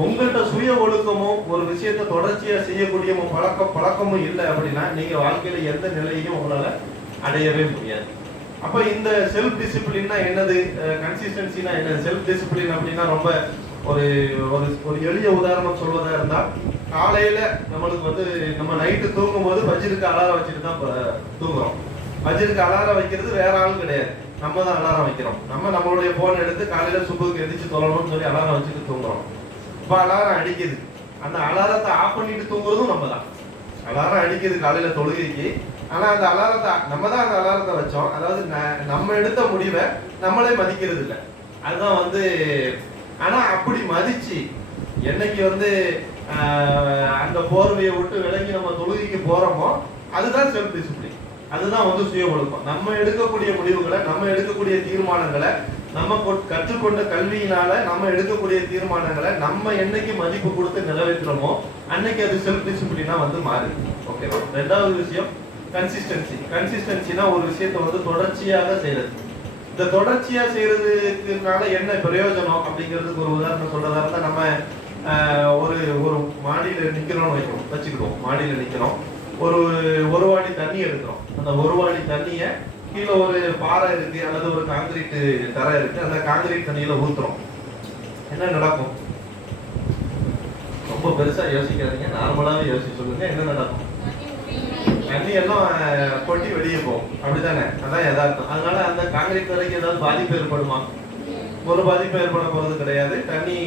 உங்கள்கிட்ட சுய ஒழுக்கமும் ஒரு விஷயத்தை தொடர்ச்சியா செய்யக்கூடிய பழக்கமும் இல்லை அப்படின்னா நீங்க வாழ்க்கையில எந்த நிலையையும் உங்களால அடையவே முடியாது. அப்ப இந்த செல்ஃப் டிசிப்ளின்னா என்னது, கன்சிஸ்டன்சினா என்னது? செல்ஃப் டிசிப்ளின் அப்படின்னா ரொம்ப ஒரு ஒரு எளிய உதாரணம் சொல்வதா இருந்தா, காலையில நம்மளுக்கு வந்து நம்ம நைட்டு தூங்கும் போது பஜ்ருக்கு அலாரம் வச்சுட்டு தான் தூங்குறோம். பஜ்ருக்கு அலாரம் வைக்கிறது வேற ஆள் கிடையாது, நம்ம தான் அலாரம் வைக்கிறோம். நம்மளுடைய போன் எடுத்து காலையில சுபுக்கு எதிர்த்து தொழணும்னு சொல்லி அலாரம் வச்சுட்டு தூங்குறோம். இப்ப அலாரம் அடிக்குது, அந்த அலாரத்தை ஆஃப் பண்ணிட்டு தூங்குறதும் நம்ம தான். அலாரம் அடிக்குது காலையில தொழுகைக்கு, ஆனா அந்த அலாரத்தை நம்ம தான் அந்த அலாரத்தை வச்சோம். அதாவது நம்ம எடுத்த முடிவை நம்மளே மதிக்கிறது இல்லை. அதுதான் வந்து, ஆனா அப்படி மதிச்சு என்னைக்கு வந்து அந்த போர்வையை விட்டு விலகி நம்ம தொழுகைக்கு போறோமோ அதுதான் செல்ஃப் டிசிப்ளின். அதுதான் வந்து சுய ஒழுக்கம். நம்ம எடுக்கக்கூடிய முடிவுகளை, நம்ம எடுக்கக்கூடிய தீர்மானங்களை, நம்ம கற்றுக்கொண்ட கல்வியினால நம்ம எடுக்கக்கூடிய தீர்மானங்களை நம்ம என்னைக்கு மதிப்பு கொடுத்து நிறைவேற்றுறோமோ அன்னைக்கு அது செல்ஃப் டிசிப்ளினா வந்து மாறுது. ஓகேவா? 2வது விஷயம் கன்சிஸ்டன்சி. கன்சிஸ்டன்சினா ஒரு விஷயத்தை வந்து தொடர்ச்சியாக செய்யறது. இந்த தொடர்ச்சியா செய்யறதுக்குனால என்ன பிரயோஜனம் அப்படிங்கிறதுக்கு ஒரு உதாரணம் சொல்றதா இருந்தா, நம்ம ஒரு மாடியில நிக்கிறோம்னு வச்சுக்கிடுவோம். மாடியில நிக்கிறோம், ஒரு வாடி தண்ணி எடுக்கிறோம். அந்த ஒரு வாடி தண்ணிய கீழே ஒரு பாறை இருக்கு அல்லது ஒரு காங்கிரீட் தரை இருக்கு, அந்த காங்கிரீட் தண்ணியில ஊத்துறோம். என்ன நடக்கும்? ரொம்ப பெருசா யோசிக்காதீங்க, நார்மலாவே யோசிச்சு சொல்லுங்க. என்ன நடக்கும்? தண்ணி எல்லாம் கொட்டி வெளியே போகும், அப்படித்தானே? அதான் யதார்த்தம். அதனால அந்த காங்கிரீட் தரைக்கு ஏதாவது பாதிப்பு ஏற்படுமா? ஒரு பாதிப்பு ஏற்பட போறது கிடையாது, தண்ணி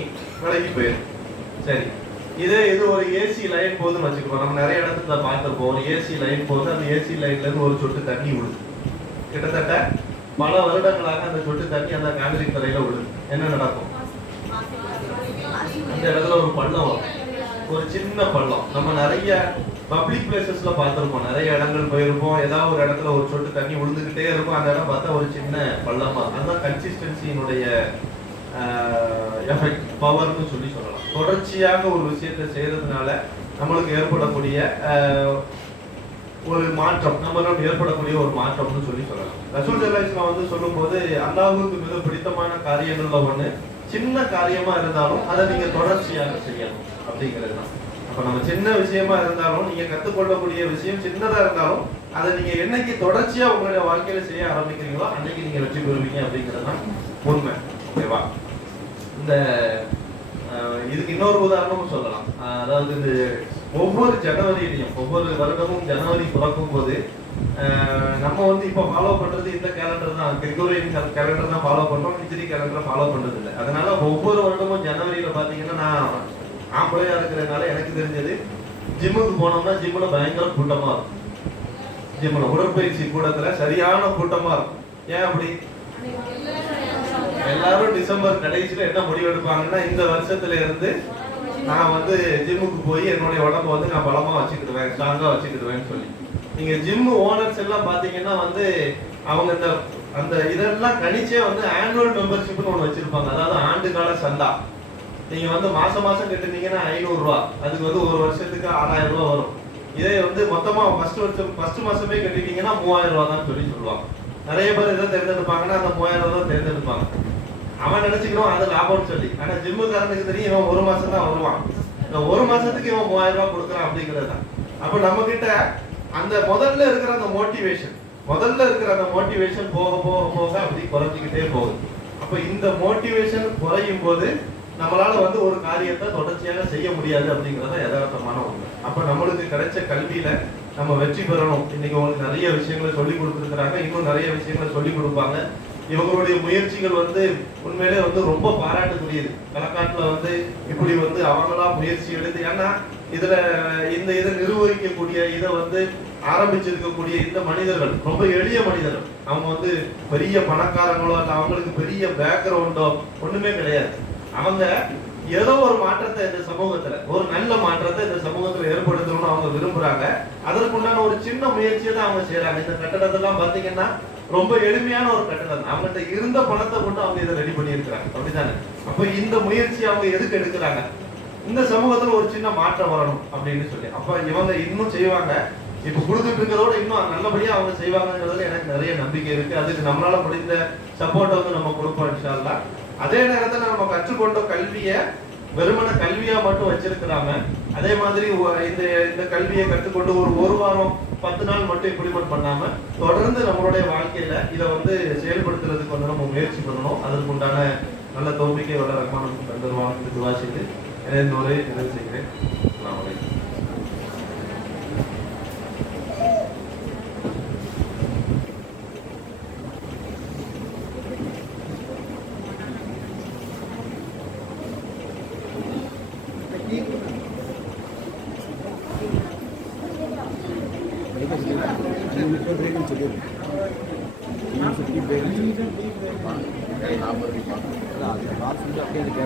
விலகி போயிடும். சரி, இது ஒரு ஏசி லைன் போதுன்னு வச்சுக்கோம். நம்ம நிறைய இடத்துல பார்த்துருப்போம், ஒரு ஏசி லைன் போது அந்த ஏசி லைன்ல இருந்து ஒரு சொட்டு தண்ணி விடுது. கிட்டத்தட்ட பல வருடங்களாக அந்த சொட்டு தண்ணி அந்த காங்கிரீட் தரையில விடுது. என்ன நடக்கும்? அந்த இடத்துல ஒரு பள்ளம் வரும், ஒரு சின்ன பள்ளம். நம்ம நிறைய பப்ளிக் பிளேசஸ்ல பார்த்திருப்போம், நிறைய இடங்கள் போயிருப்போம். ஏதாவது ஒரு இடத்துல ஒரு சொட்டு தண்ணி விழுந்துகிட்டே இருக்கும், அந்த இடம் பார்த்தா ஒரு சின்ன பள்ளமா. அதுதான் கன்சிஸ்டன்சியினுடைய எஃபெக்ட், பவர்னு சொல்லலாம். தொடர்ச்சியாக ஒரு விஷயத்தை செய்யறதுனால நம்மளுக்கு ஏற்படக்கூடிய ஒரு மாற்றம், நம்மளும் ஏற்படக்கூடிய ஒரு மாற்றம்னு சொல்லலாம். ரசூல் ஸல்லல்லாஹு அலைஹி வஸல்லம் வந்து சொல்லும்போது, அல்லாஹ்வுக்கு மிக பிடித்தமான காரியங்கள்ல ஒண்ணு சின்ன காரியமா இருந்தாலும் அதை நீங்க தொடர்ச்சியாக செய்யணும் அப்படிங்கிறது தான். அப்ப அப்ப நம்ம சின்ன விஷயமா இருந்தாலும் நீங்க கத்துக்கொள்ளக்கூடிய விஷயம் சின்னதா இருந்தாலும் அதை நீங்க என்னைக்கு தொடர்ச்சியா உங்களுடைய வாழ்க்கையில செய்ய ஆரம்பிக்கிறீங்களோ அன்னைக்கு நீங்க வெற்றி பெறுவீங்க அப்படிங்கிறது தான் உண்மை. ஓகேவா? இந்த இதுக்கு இன்னொரு உதாரணமும் சொல்லலாம். அதாவது இந்த ஒவ்வொரு ஜனவரியிலையும் ஒவ்வொரு வருடமும் ஜனவரி பிறக்கும் போது நம்ம வந்து இப்போ ஃபாலோ பண்றது இந்த கேலண்டர் தான், கிரிகோரியன் கேலண்டர் தான் ஃபாலோ பண்றோம், ஹிஜ்ரி கேலண்டர் ஃபாலோ பண்றது இல்லை. அதனால ஒவ்வொரு வருடமும் ஜனவரியில பாத்தீங்கன்னா நான் ஆம்பளையா இருக்கிறதுனால எனக்கு தெரிஞ்சது ஜிம்முக்கு போனோம்னா ஜிம்முல பயங்கர கூட்டமா இருக்கும். ஜிம்முல உடற்பயிற்சி கூடத்துல சரியான கூட்டமா இருக்கும். ஏன் அப்படி? எல்லாரும் டிசம்பர் கடைசியில என்ன முடிவு எடுப்பாங்கன்னா இந்த வருஷத்துல இருந்து நான் வந்து ஜிம்முக்கு போய் என்னுடைய உடம்ப வந்து நான் பலமா வச்சுக்கிடுவேன், ஸ்ட்ராங்கா வச்சுக்கிடுவேன்னு சொல்லி. நீங்க ஜிம் ஓனர்ஸ் எல்லாம் பாத்தீங்கன்னா வந்து அவங்க இந்த அந்த இதெல்லாம் கணிச்சே வந்து ஆனுவல் மெம்பர்ஷிப்னு ஒண்ணு வச்சிருப்பாங்க. அதாவது ஆண்டு கால சந்தா. நீங்க வந்து மாசம் மாசம் கட்டுனீங்கன்னா 500 ரூபாய், அதுக்கு வந்து ஒரு வருஷத்துக்கு 6000 ரூபாய் வரும். இதே வந்து மொத்தமா ஃபர்ஸ்ட் மாசமே கட்டிட்டீங்கன்னா 3000 ரூபாய் தான் சொல்லுவாங்க. நிறைய பேர் எதை தேர்ந்தெடுப்பாங்கன்னா அந்த 3000 ரூபாய் தான் தேர்ந்தெடுப்பாங்க. அவன் நினைச்சுக்கணும் அது லாபம்னு சொல்லி. ஆனா ஜிம்முக்காரனுக்கு தெரியும் இவன் ஒரு மாசம் தான் வருவான், இந்த ஒரு மாசத்துக்கு இவன் 3000 ரூபாய் கொடுக்குறான் அப்படிங்கிறது தான். அப்ப நம்ம கிட்ட அந்த முதல்ல இருக்கிற அந்த மோட்டிவேஷன் போக போக போக அப்படி குறைஞ்சிக்கிட்டே போகுது. அப்ப இந்த மோட்டிவேஷன் குறையும் போது நம்மளால வந்து ஒரு காரியத்தை தொடர்ச்சியாக செய்ய முடியாது அப்படிங்கறத யதார்த்தமான ஒண்ணு. அப்ப நம்மளுக்கு கிடைச்ச கல்வியில நம்ம வெற்றி பெறணும். இன்னைக்கு உங்களுக்கு நிறைய விஷயங்களை சொல்லி கொடுத்துருக்காங்க, இன்னும் நிறைய விஷயங்களை சொல்லி கொடுப்பாங்க. இவங்களுடைய முயற்சிகள் வந்து உண்மையிலே வந்து ரொம்ப பாராட்டுக்குரியது. களக்காட்டுல வந்து இப்படி வந்து அவங்களா முயற்சி எடுத்து, ஏன்னா இதுல இந்த இதை நிர்வகிக்கக்கூடிய இதை வந்து ஆரம்பிச்சிருக்கக்கூடிய இந்த மனிதர்கள் ரொம்ப எளிய மனிதர்கள். அவங்க வந்து பெரிய பணக்காரங்களோ இல்ல அவங்களுக்கு பெரிய பேக்ரவுண்டோ ஒண்ணுமே கிடையாது. அவங்க ஏதோ ஒரு மாற்றத்தை இந்த சமூகத்துல, ஒரு நல்ல மாற்றத்தை இந்த சமூகத்துல ஏற்படுத்தணும்னு அவங்க விரும்புறாங்க. அதற்குண்டான ஒரு சின்ன முயற்சியை தான் அவங்க செய்யறாங்க. இந்த கட்டடத்தெல்லாம் பாத்தீங்கன்னா ரொம்ப எளிமையான ஒரு கட்டடம். அவங்கள்ட்ட இருந்த பணத்தை கொண்டு அவங்க இதை ரெடி பண்ணி இருக்கிறாங்க, அப்படித்தானே? அப்ப இந்த முயற்சி அவங்க எதுக்கு எடுக்கிறாங்க? இந்த சமூகத்துல ஒரு சின்ன மாற்றம் வரணும் அப்படின்னு சொல்லி. அப்ப இவங்க இன்னும் செய்வாங்க. இப்ப கொடுத்துட்டு இருக்கிறதோட இன்னும் நல்லபடியா அவங்க செய்வாங்கிறதுல எனக்கு நிறைய நம்பிக்கை இருக்கு. அதுக்கு நம்மளால முடிந்த சப்போர்ட் வந்து நம்ம கொடுப்போம் இன்ஷா அல்லாஹ். அதே நேரத்துல நம்ம கற்றுக்கொண்ட கல்வியை வெறுமன கல்வியா மட்டும் வச்சிருக்கிறாம, அதே மாதிரி இந்த கல்வியை கற்றுக்கொண்டு ஒரு வாரம் 10 நாள் மட்டும் இம்ப்ளிமெண்ட் பண்ணாம தொடர்ந்து நம்மளுடைய வாழ்க்கையில இதை வந்து செயல்படுத்துறதுக்கு வந்து நம்ம முயற்சி பண்ணணும். அதற்கு உண்டான நல்ல தௌஃபீக்கை வல்ல ரஹ்மான் நமக்கு தந்துருவாங்க. துஆ செய்து எனது உரையை நிறைவு செய்கிறேன். அஸ்ஸலாமு அலைக்கும். Ini